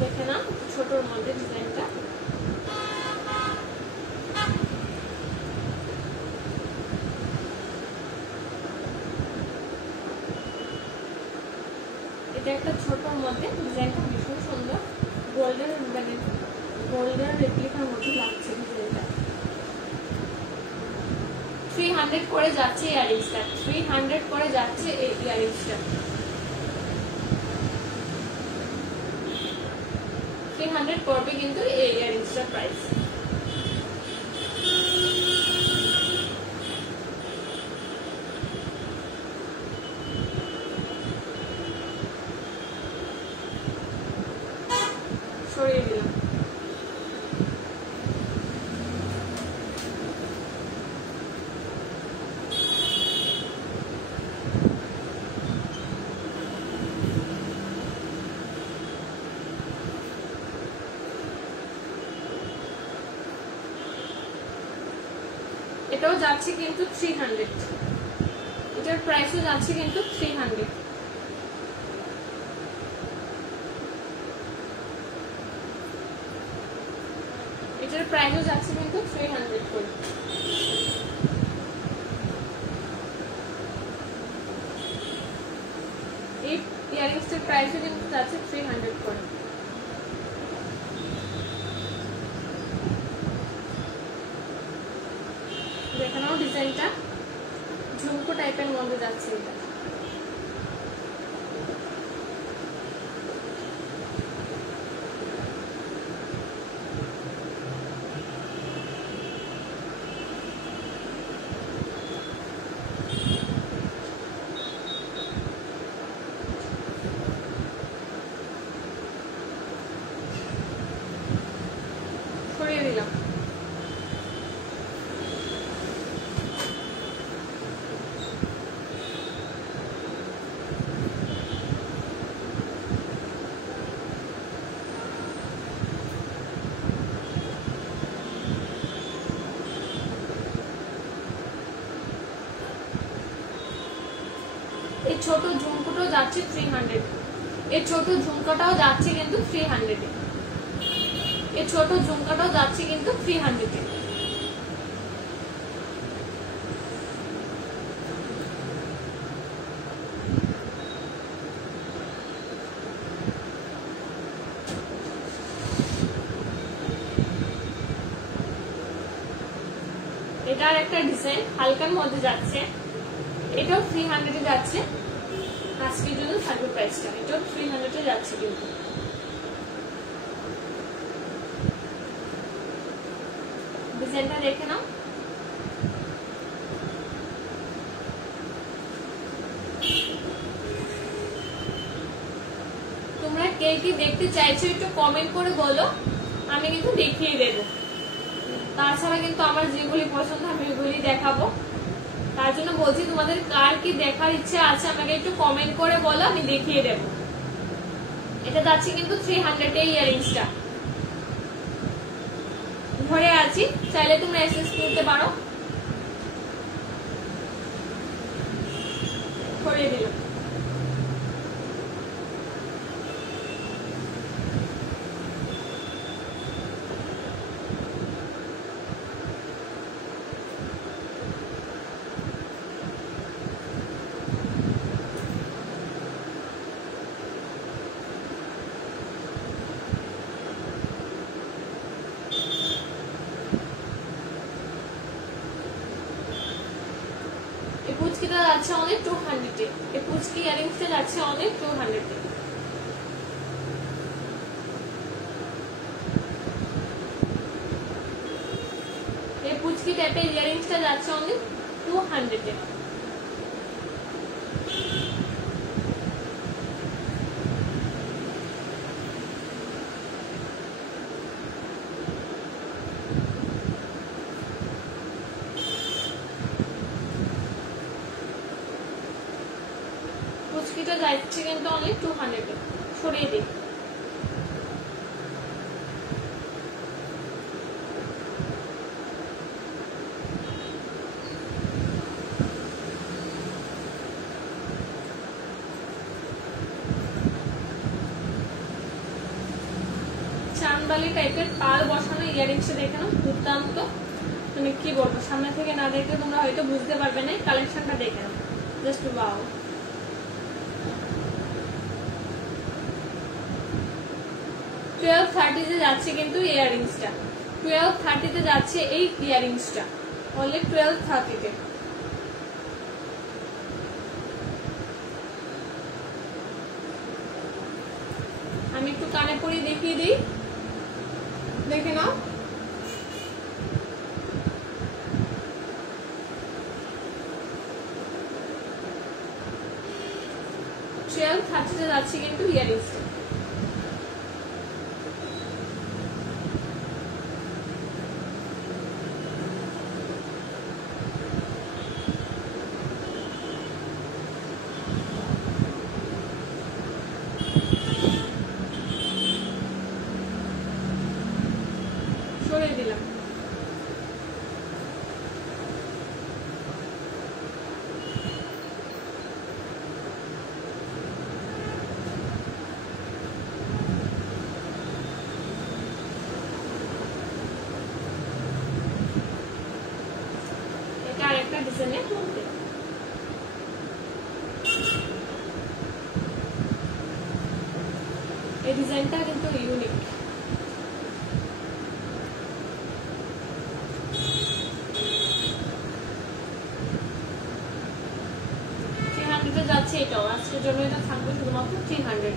দেখে না ছোটর মধ্যে ডিজাইনটা। এটা একটা ছোটর মধ্যে, ডিজাইনটা ভীষণ সুন্দর, গোল্ডেন মানে গোল্ডেন রেপ্লিকার মতো লাগছে ডিজাইনটা। 300 করে যাচ্ছে ইয়ারিংসটা, 300 করে যাচ্ছে এই ইয়ারিংসটা। 300 পড়বে কিন্তু এই ইয়ারিংসটার প্রাইস। সরিয়ে দিলাম। এটাও যাচ্ছে কিন্তু 300, এটার প্রাইসও যাচ্ছে কিন্তু 300। এটার প্রাইসও যাচ্ছে কিন্তু 300 করে। এই ইয়ারিংসটার প্রাইসও কিন্তু যাচ্ছে 300 করে। দেখে নাও ডিজাইনটা, ঝুমকো টাইপের মধ্যে যাচ্ছে এটা। সরিয়ে দিলাম। এই ছোট ঝুমকোটাও যাচ্ছে 300, এই ছোট ঝুমকাটাও যাচ্ছে কিন্তু 300 এ, এই ছোট ঝুমকাটাও যাচ্ছে কিন্তু 300 এ। এটার একটা ডিজাইন হালকার মধ্যে যাচ্ছে, এটাও 300 এ যাচ্ছে। আজকের জন্য থাকবে প্রাইসটা, এটাও 300 এ যাচ্ছে কিন্তু। ডিজাইনটা দেখে নাও। তোমরা কে কি দেখতে চাইছো একটু কমেন্ট করে বলো, আমি কিন্তু দেখিয়ে দেবো। তাছাড়া কিন্তু আমার যেগুলি পছন্দ আমি ওইগুলি দেখাবো। তার জন্য বলছি তোমাদের কার কি দেখার ইচ্ছা আছে আমাকে একটু কমেন্ট করে বলো, আমি দেখিয়ে দেবো। এটা যাচ্ছে কিন্তু 300 এ ইয়ারিংসটা। ধরে আছি, চাইলে তোমরা এসএস কিনতে পারো। সরিয়ে দিলাম। পুচকিটা যাচ্ছে অনেক 200 এ, এই পুচকি ইয়ারিংসটা যাচ্ছে অনেক 200 এ। এই পুচকি টাইপের ইয়ারিংসটা যাচ্ছে অনেক 200 এ। পুচকিটা যাচ্ছে কিন্তু অনেক 200 এ। সরিয়ে দিই। চাঁদবালি টাইপের পাল বসানো ইয়ারিংস দেখে নাও, দুর্দান্ত। মানে কি বলবো, সামনে থেকে না দেখলে তোমরা হয়তো বুঝতে পারবে না। কালেকশনটা দেখে নাও, জাস্ট ওয়াও। 1230 তে যাচ্ছে কিন্তু ইয়ারিংসটা, 1230 তে যাচ্ছে এই ইয়ারিংসটা, অনলি 1230 তে। আমি একটু কানে পরিয়ে দেখিয়ে দিই, দেখে নাও। টুয়েলভ 30 তে যাচ্ছে কিন্তু ইয়ারিংসটা। সরিয়ে দিলাম। ডিজাইনের মধ্যে। এই ডিজাইনটা কিন্তু ইউনিক। যাচ্ছে এটাও আজকের জন্য, এটা থাকবে শুধুমাত্র 300।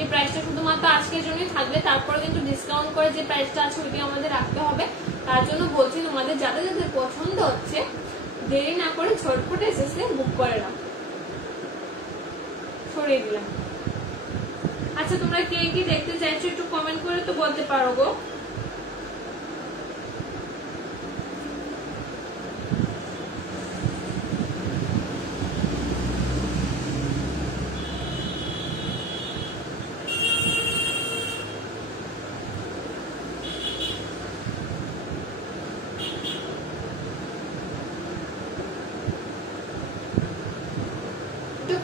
এই প্রাইসটা শুধুমাত্র আজকের জন্যই থাকবে, তারপরে কিন্তু ডিসকাউন্ট করে যে প্রাইসটা আছে ওইটি আমাদের রাখতে হবে। তার জন্য বলছি তোমাদের যাদের যাদের পছন্দ হচ্ছে দেরি না করে ঝটপটে এসএসএ বুক করে নাও। সরিয়ে দিলাম। আচ্ছা তোমরা কে কি দেখতে চাইছো একটু কমেন্ট করে তো বলতে পারো গো।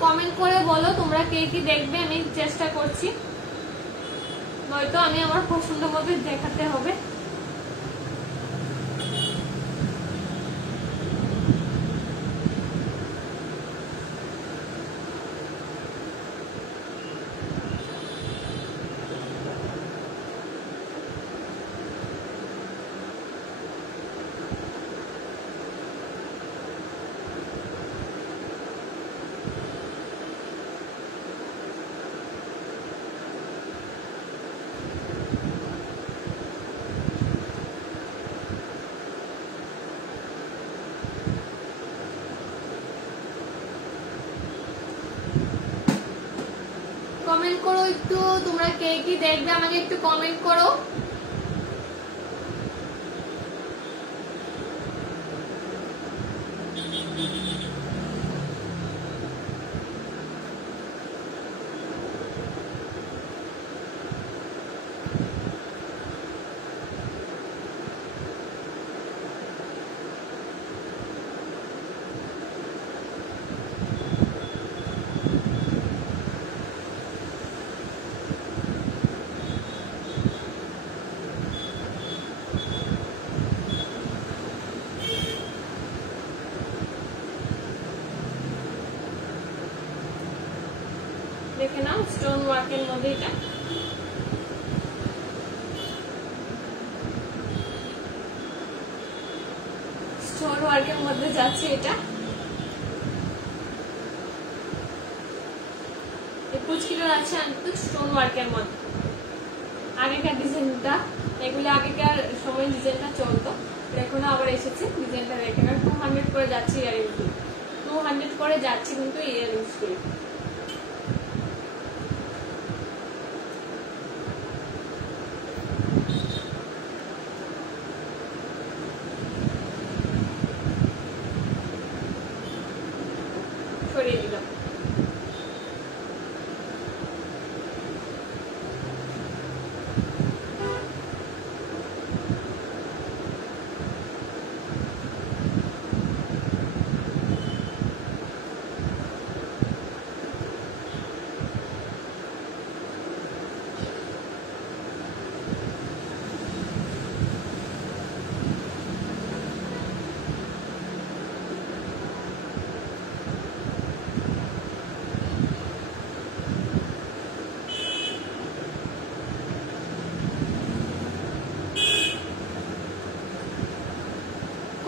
কমেন্ট করে বলো তোমরা কে কি দেখবে, আমি চেষ্টা করছি, নয়তো আমি আমার পছন্দ মতো দেখাতে হবে। কমেন্ট করো একটু তোমরা কে কি দেখবে, আমাকে একটু কমেন্ট করো। দেখে নাও স্টোন ওয়ার্কের মধ্যে এটা স্টোন ওয়ার্কের মধ্যে যাচ্ছে। এটা 21 কিলোর আছে স্টোন ওয়ার্কের মধ্যে। আগেকার ডিজাইনটা, এগুলো আগেকার সময় ডিজাইনটা চলতো, এখন আবার এসেছে ডিজাইনটা। দেখে না 200 করে যাচ্ছে ইয়ারিংস গুলো, 200 করে যাচ্ছে কিন্তু ইয়ারিংস গুলো। সরিয়ে দিলাম।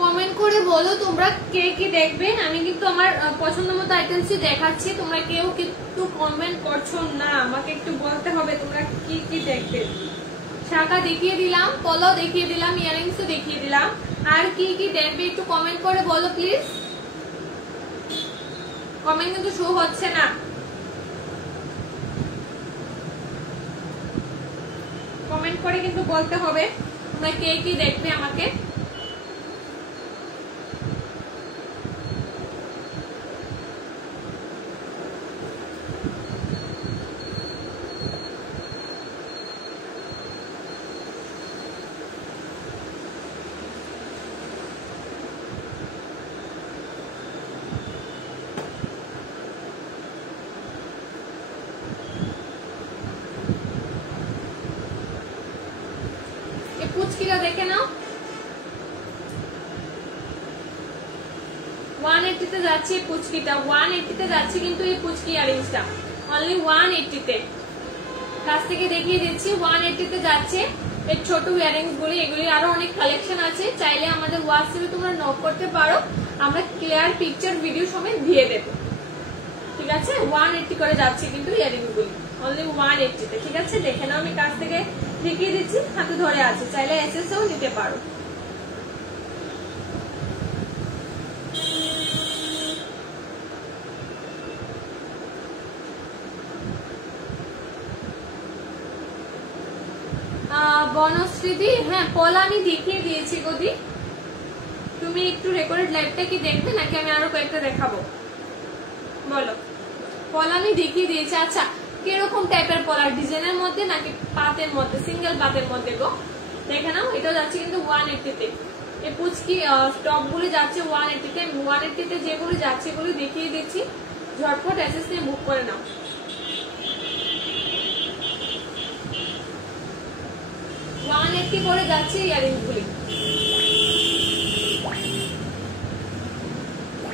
কমেন্ট করে বলো তোমরা কে কি দেখবে, আমি কিন্তু আমার পছন্দ মতো আইটেমসই দেখাচ্ছি। তোমরা কেউ কিন্তু কমেন্ট করছো না, আমাকে একটু বলতে হবে তোমরা কি কি দেখবে। শাখা দেখিয়ে দিলাম, পলো দেখিয়ে দিলাম, ইয়ারিংসও দেখিয়ে দিলাম, আর কি কি দেখবে একটু কমেন্ট করে বলো প্লিজ। কমেন্ট কিন্তু শো হচ্ছে না, কমেন্ট করে কিন্তু বলতে হবে তোমরা কে কি দেখবে আমাকে। পুচকিরা দেখে নাও, 180 তে যাচ্ছে পুচকিটা, 180 তে যাচ্ছে কিন্তু এই পুচকি ইয়ারিংসটা অনলি 180 তে। কাছ থেকে দেখিয়ে দিচ্ছি 180 তে যাচ্ছে এই ছোট ইয়ারিংস গুলি। এগুলি আরো অনেক কালেকশন আছে, চাইলে আমাদের হোয়াটসঅ্যাপে তোমরা নক করতে পারো, আমরা ক্লিয়ার পিকচার ভিডিও সমেত দিয়ে দেবো। ঠিক আছে, 180 করে যাচ্ছে কিন্তু ইয়ারিং গুলি অনলি 180 তে। ঠিক আছে, দেখে নাও, আমি কাছ থেকে দেখিয়ে দিচ্ছি, হাতে ধরে আছে, চাইলে এসএসও নিতে পারো। বনশ্রীদি, হ্যাঁ পলা আমি দেখিয়ে দিয়েছি গদি, তুমি একটু রেকর্ডেড লাইভটা কি দেখবে নাকি আমি আরো কয়েকটা দেখাবো বলো? পলা আমি দেখিয়ে দিয়েছি। আচ্ছা, কিরকম টাইপের পলার, ডিজাইনের মধ্যে নাকি পাতের মধ্যে, সিঙ্গেল পাতের মধ্যে গো? দেখে নাও, এটা যাচ্ছে কিন্তু 180 তে। এই পুচকি টপ গুলি যাচ্ছে 180 তে। 180 তে যেগুলি যাচ্ছে এগুলি দেখিয়ে দিচ্ছি, ঝটপট এসএস নিয়ে বুক করে নাও। 180 করে যাচ্ছে ইয়ারিং গুলি।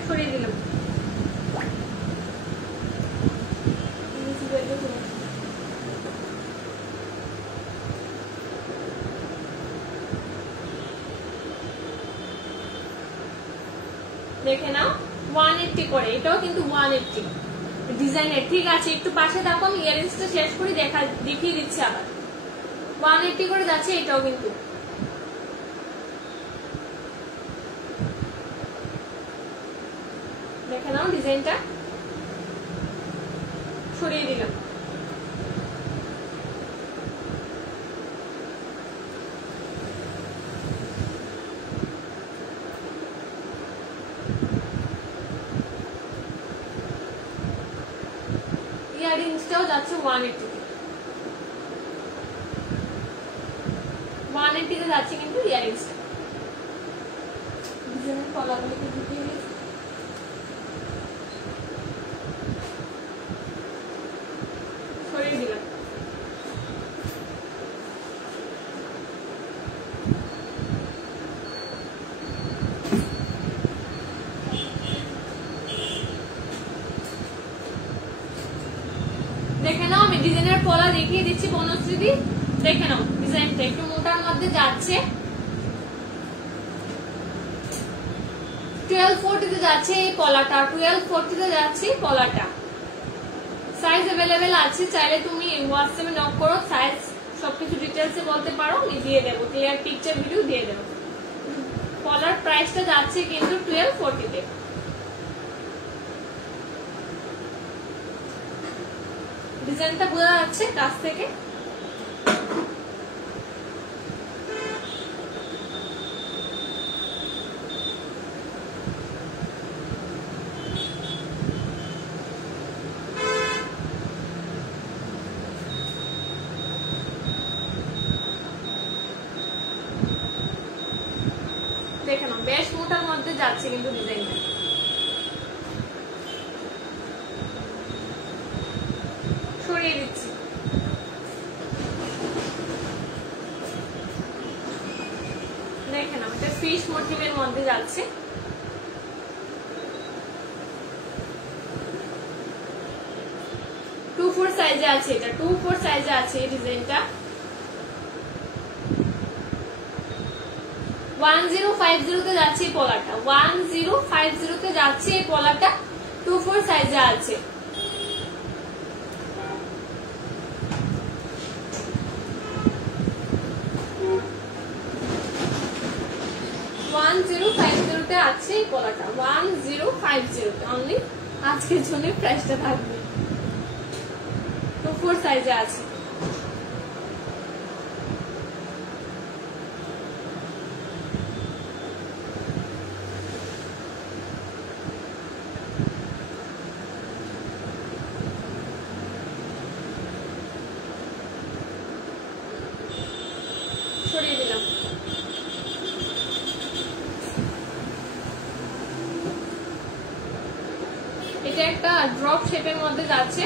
সরিয়ে দিলাম। দেখে নাও 180 করে, এটাও কিন্তু 180 ডিজাইনের। ঠিক আছে, একটু পাশে থাকো, আমি ইয়ারিংসটা শেষ করে দেখিয়ে দিচ্ছি আবার। 180 করে যাচ্ছে এটাও কিন্তু। দেখে নাও ডিজাইনটা, সরিয়ে দিলাম। ইয়ারিংসটাও যাচ্ছে 180 তে। 180 তে যাচ্ছে কিন্তু ইয়ারিংসটা। ডিজাইনের কলাগুলোকে ঢুকিয়ে দিয়েছি। সরিয়ে দিলাম। দেখে নাও, আমি ডিজাইনের পলা দেখিয়ে দিচ্ছি বনশ্রীদি। দেখে নাও ডিজাইনটা একটু মোটার মধ্যে যাচ্ছে, 1240 তে যাচ্ছে এই পলাটা, 1240 তে যাচ্ছে পলাটা। সাইজ अवेलेबल আছে, চাইলে তুমি হোয়াটসঅ্যাপে নক করো, সাইজ সবকিছু ডিটেইলসে বলতে পারো, আমি দিয়ে দেবো, ক্লিয়ার পিকচার ভিডিও দিয়ে দেবো। পলার প্রাইসটা যাচ্ছে কিন্তু 1240 তে। ডিজাইনটা বোঝা যাচ্ছে কাছ থেকে? দেখে নাও, বেশ মোটার মধ্যে যাচ্ছে কিন্তু ডিজাইনটা। সরিয়ে দিচ্ছি। দেখে নাও, এটা ফিশ মোটিভের মধ্যে যাচ্ছে। টু ফোর সাইজে আছে, এটা 2/4 সাইজে আছে এই ডিজাইনটা। 1050 তে যাচ্ছে এই পলাটা, 1050 তে যাচ্ছে এই পলাটা, 2/4 সাইজে আছে। তে আছে এই পলাটা, 1050 তে অনলি। আজকের জন্য প্রাইসটা থাকবে, 2/4 সাইজে আছে। সরিয়ে দিলাম। এটা একটা ড্রপ শেপের মধ্যে যাচ্ছে,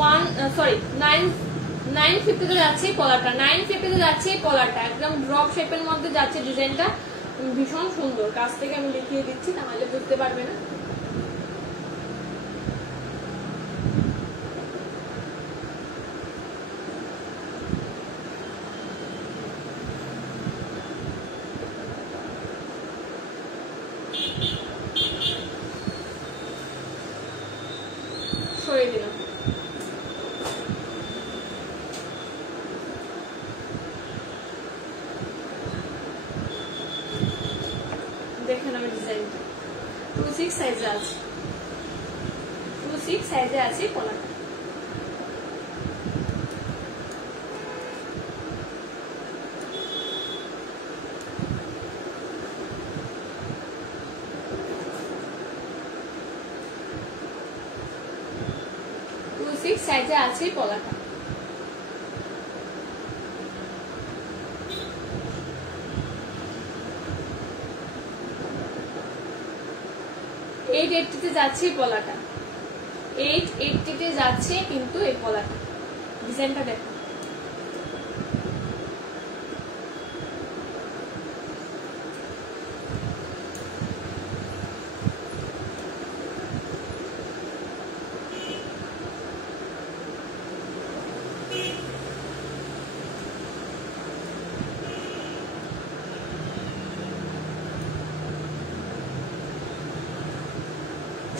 950 তে যাচ্ছে পলাটা, 950 তে যাচ্ছে পলাটা, একদম ড্রপ শেপের মধ্যে যাচ্ছে ডিজাইনটা। ভীষণ সুন্দর, কাছ থেকে আমি দেখিয়ে দিচ্ছি, তাহলে বুঝতে পারবে না। সরিয়ে দিলাম। দেখেন আমি ডিজাইনটা 26 সাইজে আছে, 26 সাইজে আছে কলাটা। সাইজে আছে কলাটা। এই 880 যাচ্ছে পলাটা, 880 যাচ্ছে কিন্তু এই পলাটা। ডিজাইনটা দেখো,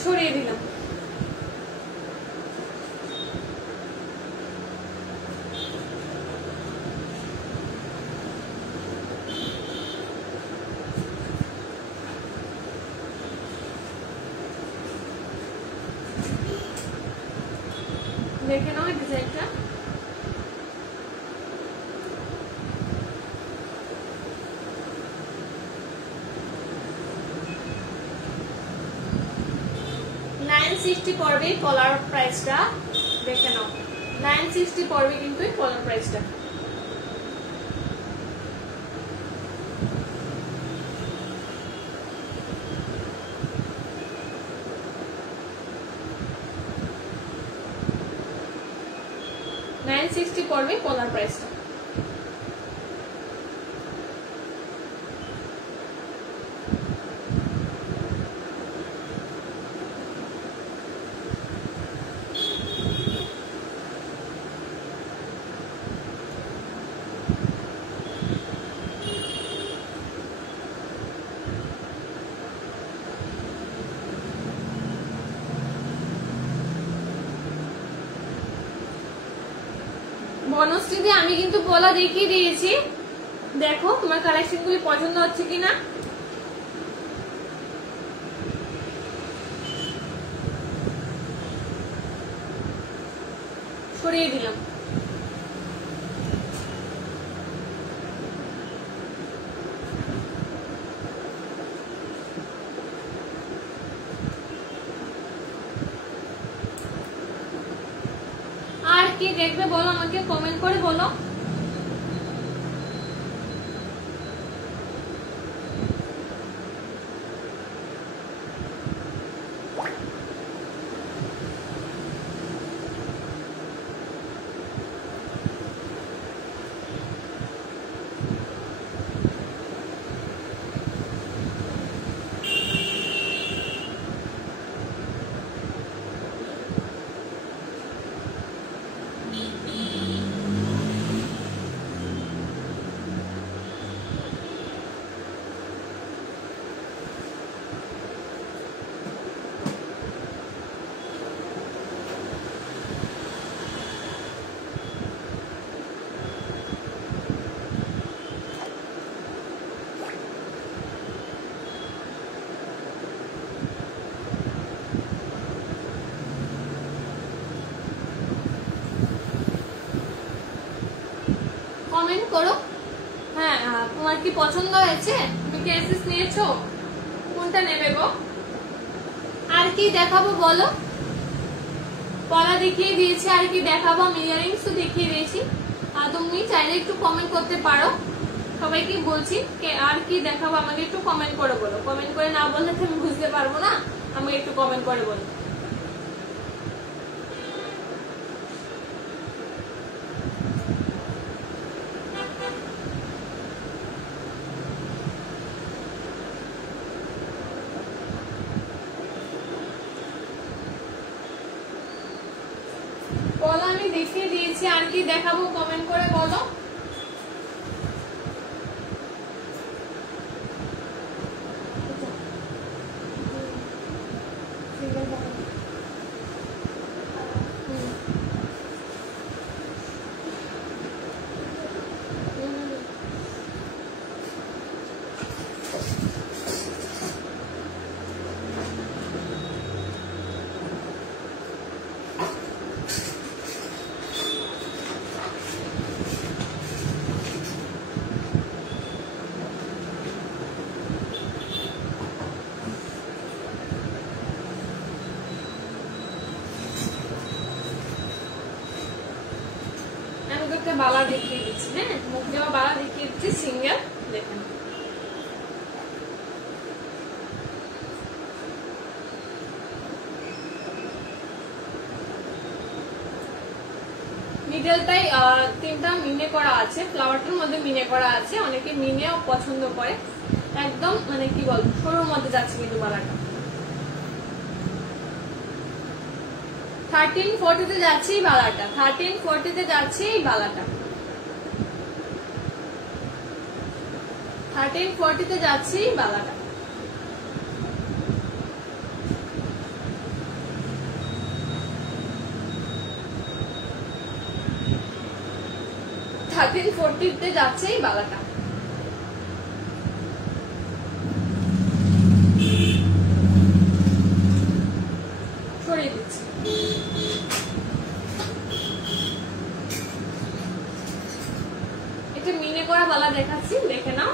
সরিয়ে দিলাম। দেখে নাও ডিজাইনটা। $960 পড়বে কলার প্রাইসটা, দেখে নাও। $960 পড়বে কিন্তু এই কলার প্রাইসটা। $960 পড়বে কলার প্রাইসটা। বনশ্রীতে আমি কিন্তু পলা দেখিয়ে দিয়েছি, দেখো তোমার কালেকশন গুলি পছন্দ হচ্ছে কিনা। সরিয়ে দিলাম। আর কি দেখবে বলো, আমাকে কমেন্ট করে বলো। কমেন্ট করো। হ্যাঁ, তোমার কি পছন্দ হয়েছে? তুমি কি এসএস নিয়েছো? কোনটা নেবে গো? আর কি দেখাবো বলো? পলা দেখিয়ে দিয়েছি, আর কি দেখাবো? আমি ইয়ারিংসও দেখিয়ে দিয়েছি। তুমি চাইলে একটু কমেন্ট করতে পারো। সবাইকে বলছি আর কি দেখাবো, আমাকে একটু কমেন্ট করে বলো। কমেন্ট করে না বললে তো আমি বুঝতে পারবো না, আমাকে একটু কমেন্ট করে বলো। দিয়েছি, আর কি দেখাবো কমেন্ট করে বলো। বালা দেখিয়ে দিচ্ছি, হ্যাঁ মুখ দেওয়া বালা দেখিয়ে দিচ্ছি সিঙ্গেল, দেখেন মিডলটাই 3টা মিনে করা আছে, ফ্লাওয়ারটার মধ্যে মিনে করা আছে, অনেকে মিনেও পছন্দ করে, একদম মানে কি বল সরুর মধ্যে যাচ্ছে কিন্তু বালাটা। 1340 তে যাচ্ছে এই বালাটা, 1340 তে যাচ্ছে এই বালাটা, 1340 তে যাচ্ছে এই বালাটা। তে যাচ্ছে এই বালাটা। সরিয়ে দিচ্ছি। এটা মিনে করা বালা দেখাচ্ছি, দেখে নাও,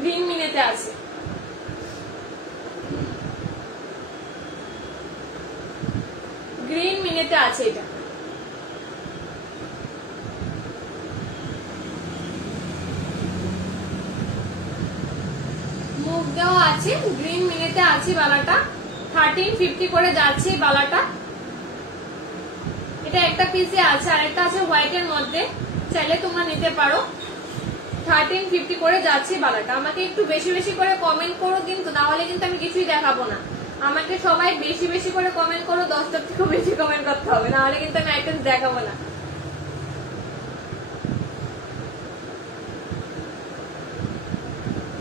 গ্রিন মিনেতে আছে, গ্রিন মিনেতে আছে এটা। মুখ দেওয়া আছে, গ্রিন মিনেতে আছে বালাটা, 1350 করে যাচ্ছে বালাটা। এটা একটা পিসে আছে, আর একটা আছে হোয়াইটের মধ্যে, চাইলে তোমরা নিতে পারো। 1350 করে যাচ্ছে বালাটা। আমাকে একটু বেশি বেশি করে কমেন্ট করো কিন্তু, না হলে কিন্তু আমি কিছুই দেখাবো না। আমাকে সবাই বেশি বেশি করে কমেন্ট করো, 10টার থেকেও বেশি কমেন্ট করতে হবে, না হলে কিন্তু আমি আইটেম দেখাবো না।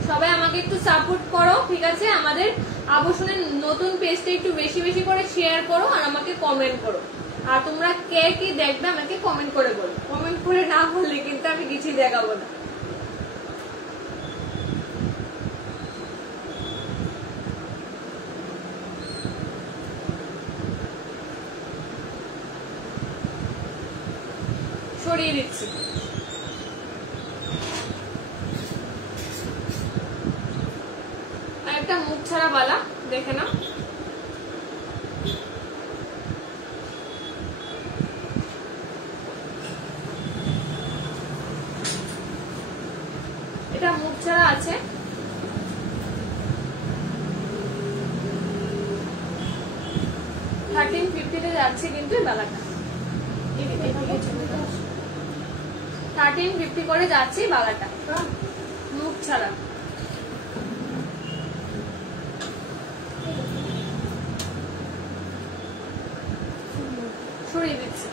সবাই আমাকে একটু সাপোর্ট করো, ঠিক আছে? আমাদের আবসনের নতুন পেজটা একটু বেশি বেশি করে শেয়ার করো আর আমাকে কমেন্ট করো। আর তোমরা কে কি দেখবে আমাকে কমেন্ট করে বলো, কমেন্ট করে না বললে কিন্তু আমি কিছুই দেখাবো না। সরিয়ে দিচ্ছি। আর একটা মুখ ছাড়া বালা দেখে নাও, এটা মুখ ছাড়া আছে, 1350 তে যাচ্ছে কিন্তু এই বালাটা, 1350 করে যাচ্ছে বালাটা, মুখ ছাড়া। সরিয়ে দিচ্ছি।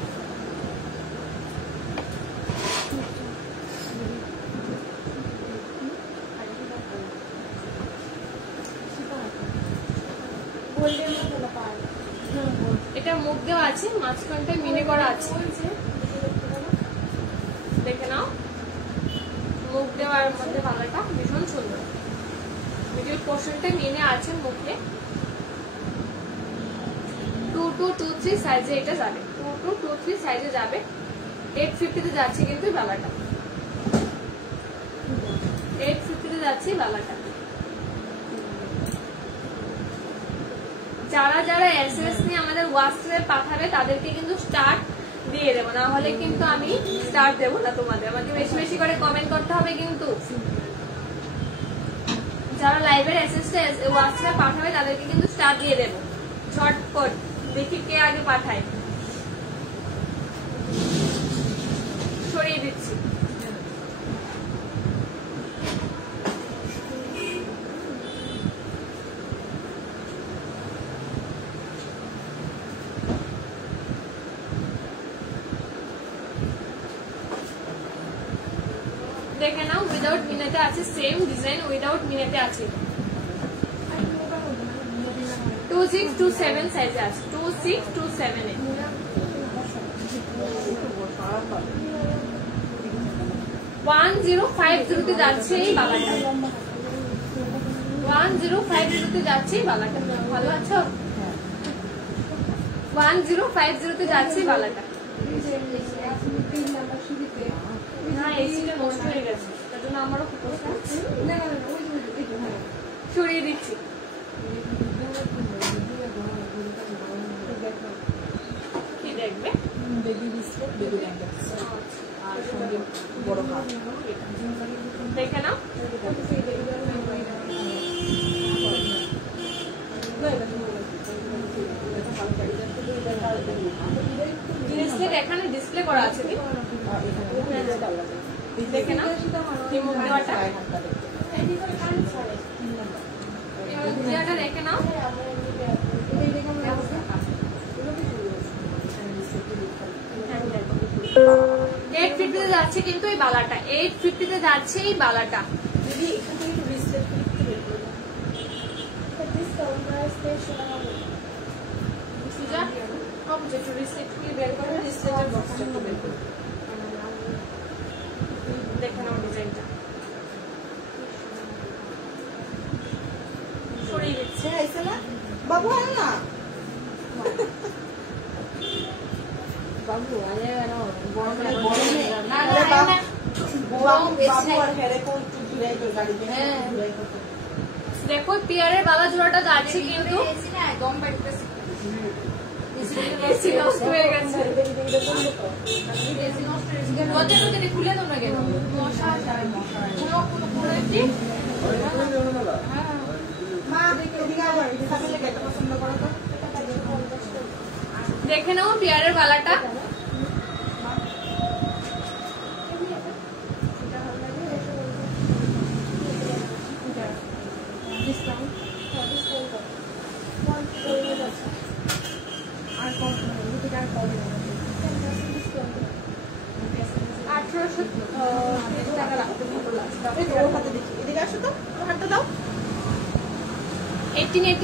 এটা মুখ দেওয়া আছে, মাঝখানটা মিনে করা আছে, দেখে নাও। মুখ দেওয়ার মধ্যে বালাটা ভীষণ সুন্দর, মিডল পোর্শনটা মিনে আছে মুখে। 2223 সাইজে এটা যাবে, 2223 সাইজে যাবে। 850 তে যাচ্ছে কিন্তু বালাটা, 850 তে যাচ্ছে বালাটা। যারা যারা এসএস নিয়ে আমাদের হোয়াটসঅ্যাপে পাঠাবে তাদেরকে কিন্তু স্টার্ট দিয়ে দেবো, না হলে কিন্তু আমি স্টার্ট দেবো না তোমাদের। আমাকে বেশি বেশি করে কমেন্ট করতে হবে কিন্তু। যারা লাইভের এসএসটা হোয়াটসঅ্যাপে পাঠাবে তাদেরকে কিন্তু স্টার্ট দিয়ে দেবো ঝটপট। দেখি কে আগে পাঠায়। সরিয়ে দিচ্ছি। দেখে নাও, উইদাউট মিনাতে আছে, সেম ডিজাইন উইদাউট মিনাতে আছে। 2627 সাইজে আছে, 2627 এ। 1050 তে যাচ্ছে এই বালাটা, 1050 তে যাচ্ছে এই বালাটা। ভালো আছো? 1050 তে যাচ্ছে এই বালাটা। না এসিটা নষ্ট হয়ে গেছে, তার জন্য আমারও খুব কষ্ট হচ্ছে। সরিয়ে দিচ্ছি। কি দেখবে? দেখে নাও। ডিসপ্লে এখানে ডিসপ্লে করা আছে কি? দেখে নাও রিমোট দেওয়াটা, দেখে নাও। 850 তে যাচ্ছে কিন্তু এই বালাটা, 850 তে যাচ্ছে এই বালাটা। দিদি এখান থেকে একটু রিসেট করতে বের করো। সুজা কম যে একটু রিসেট করে বের করে রিসেটের বক্সটা একটু বের করো। দেখে নাও ডিজাইনটা, সরিয়ে দিচ্ছে। আইছে না বাবু, আয় না বাবু, আয় না গরমে না না বাবু বেশি আর হেরে কোন চুড়াই তো গাড়িতে। হ্যাঁ দেখো পিয়ারের বালা জোড়াটা যাচ্ছে কিন্তু এসি না একদম বাড়িতেছে, এসি নষ্ট হয়ে গেছে। এসি নষ্ট হয়ে গেছে, দরজাটা যদি খুলে দাও না কেন? মশা যায়, মশা কোনো করে কি? মা এদিকে আবার এখানে লেগে এটা পছন্দ করো তো। দেখে নাও পিয়ারের বালাটা,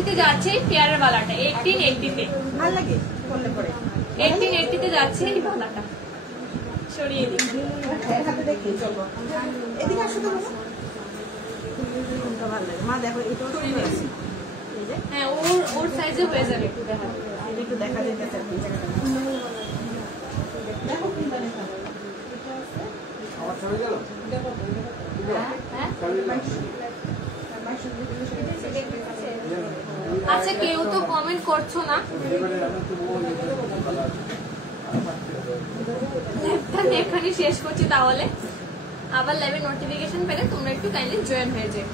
তে যাচ্ছে পেয়ারের বালাটা, 1880 তে ভালো লাগে করলে পরে 1880 তে যাচ্ছে এই বালাটা। সরিয়ে দিই, হাতে দেখি চলো এদিকে আসো তো বাবা, কোনটা ভালো লাগে মা? দেখো এটা সরিয়ে দিচ্ছি। হ্যাঁ ওর সাইজে হয়ে যাবে। একটু দেখা যাইতেছে দেখো কোনটা দেখা আমার চলে গেল। আচ্ছা কেউ তো কমেন্ট করছো না, লাইভটা এখানে শেষ করছি। তাহলে আবার লাইভে নোটিফিকেশন পেলে তোমরা একটু কাইন্ডলি জয়েন হয়ে যাও।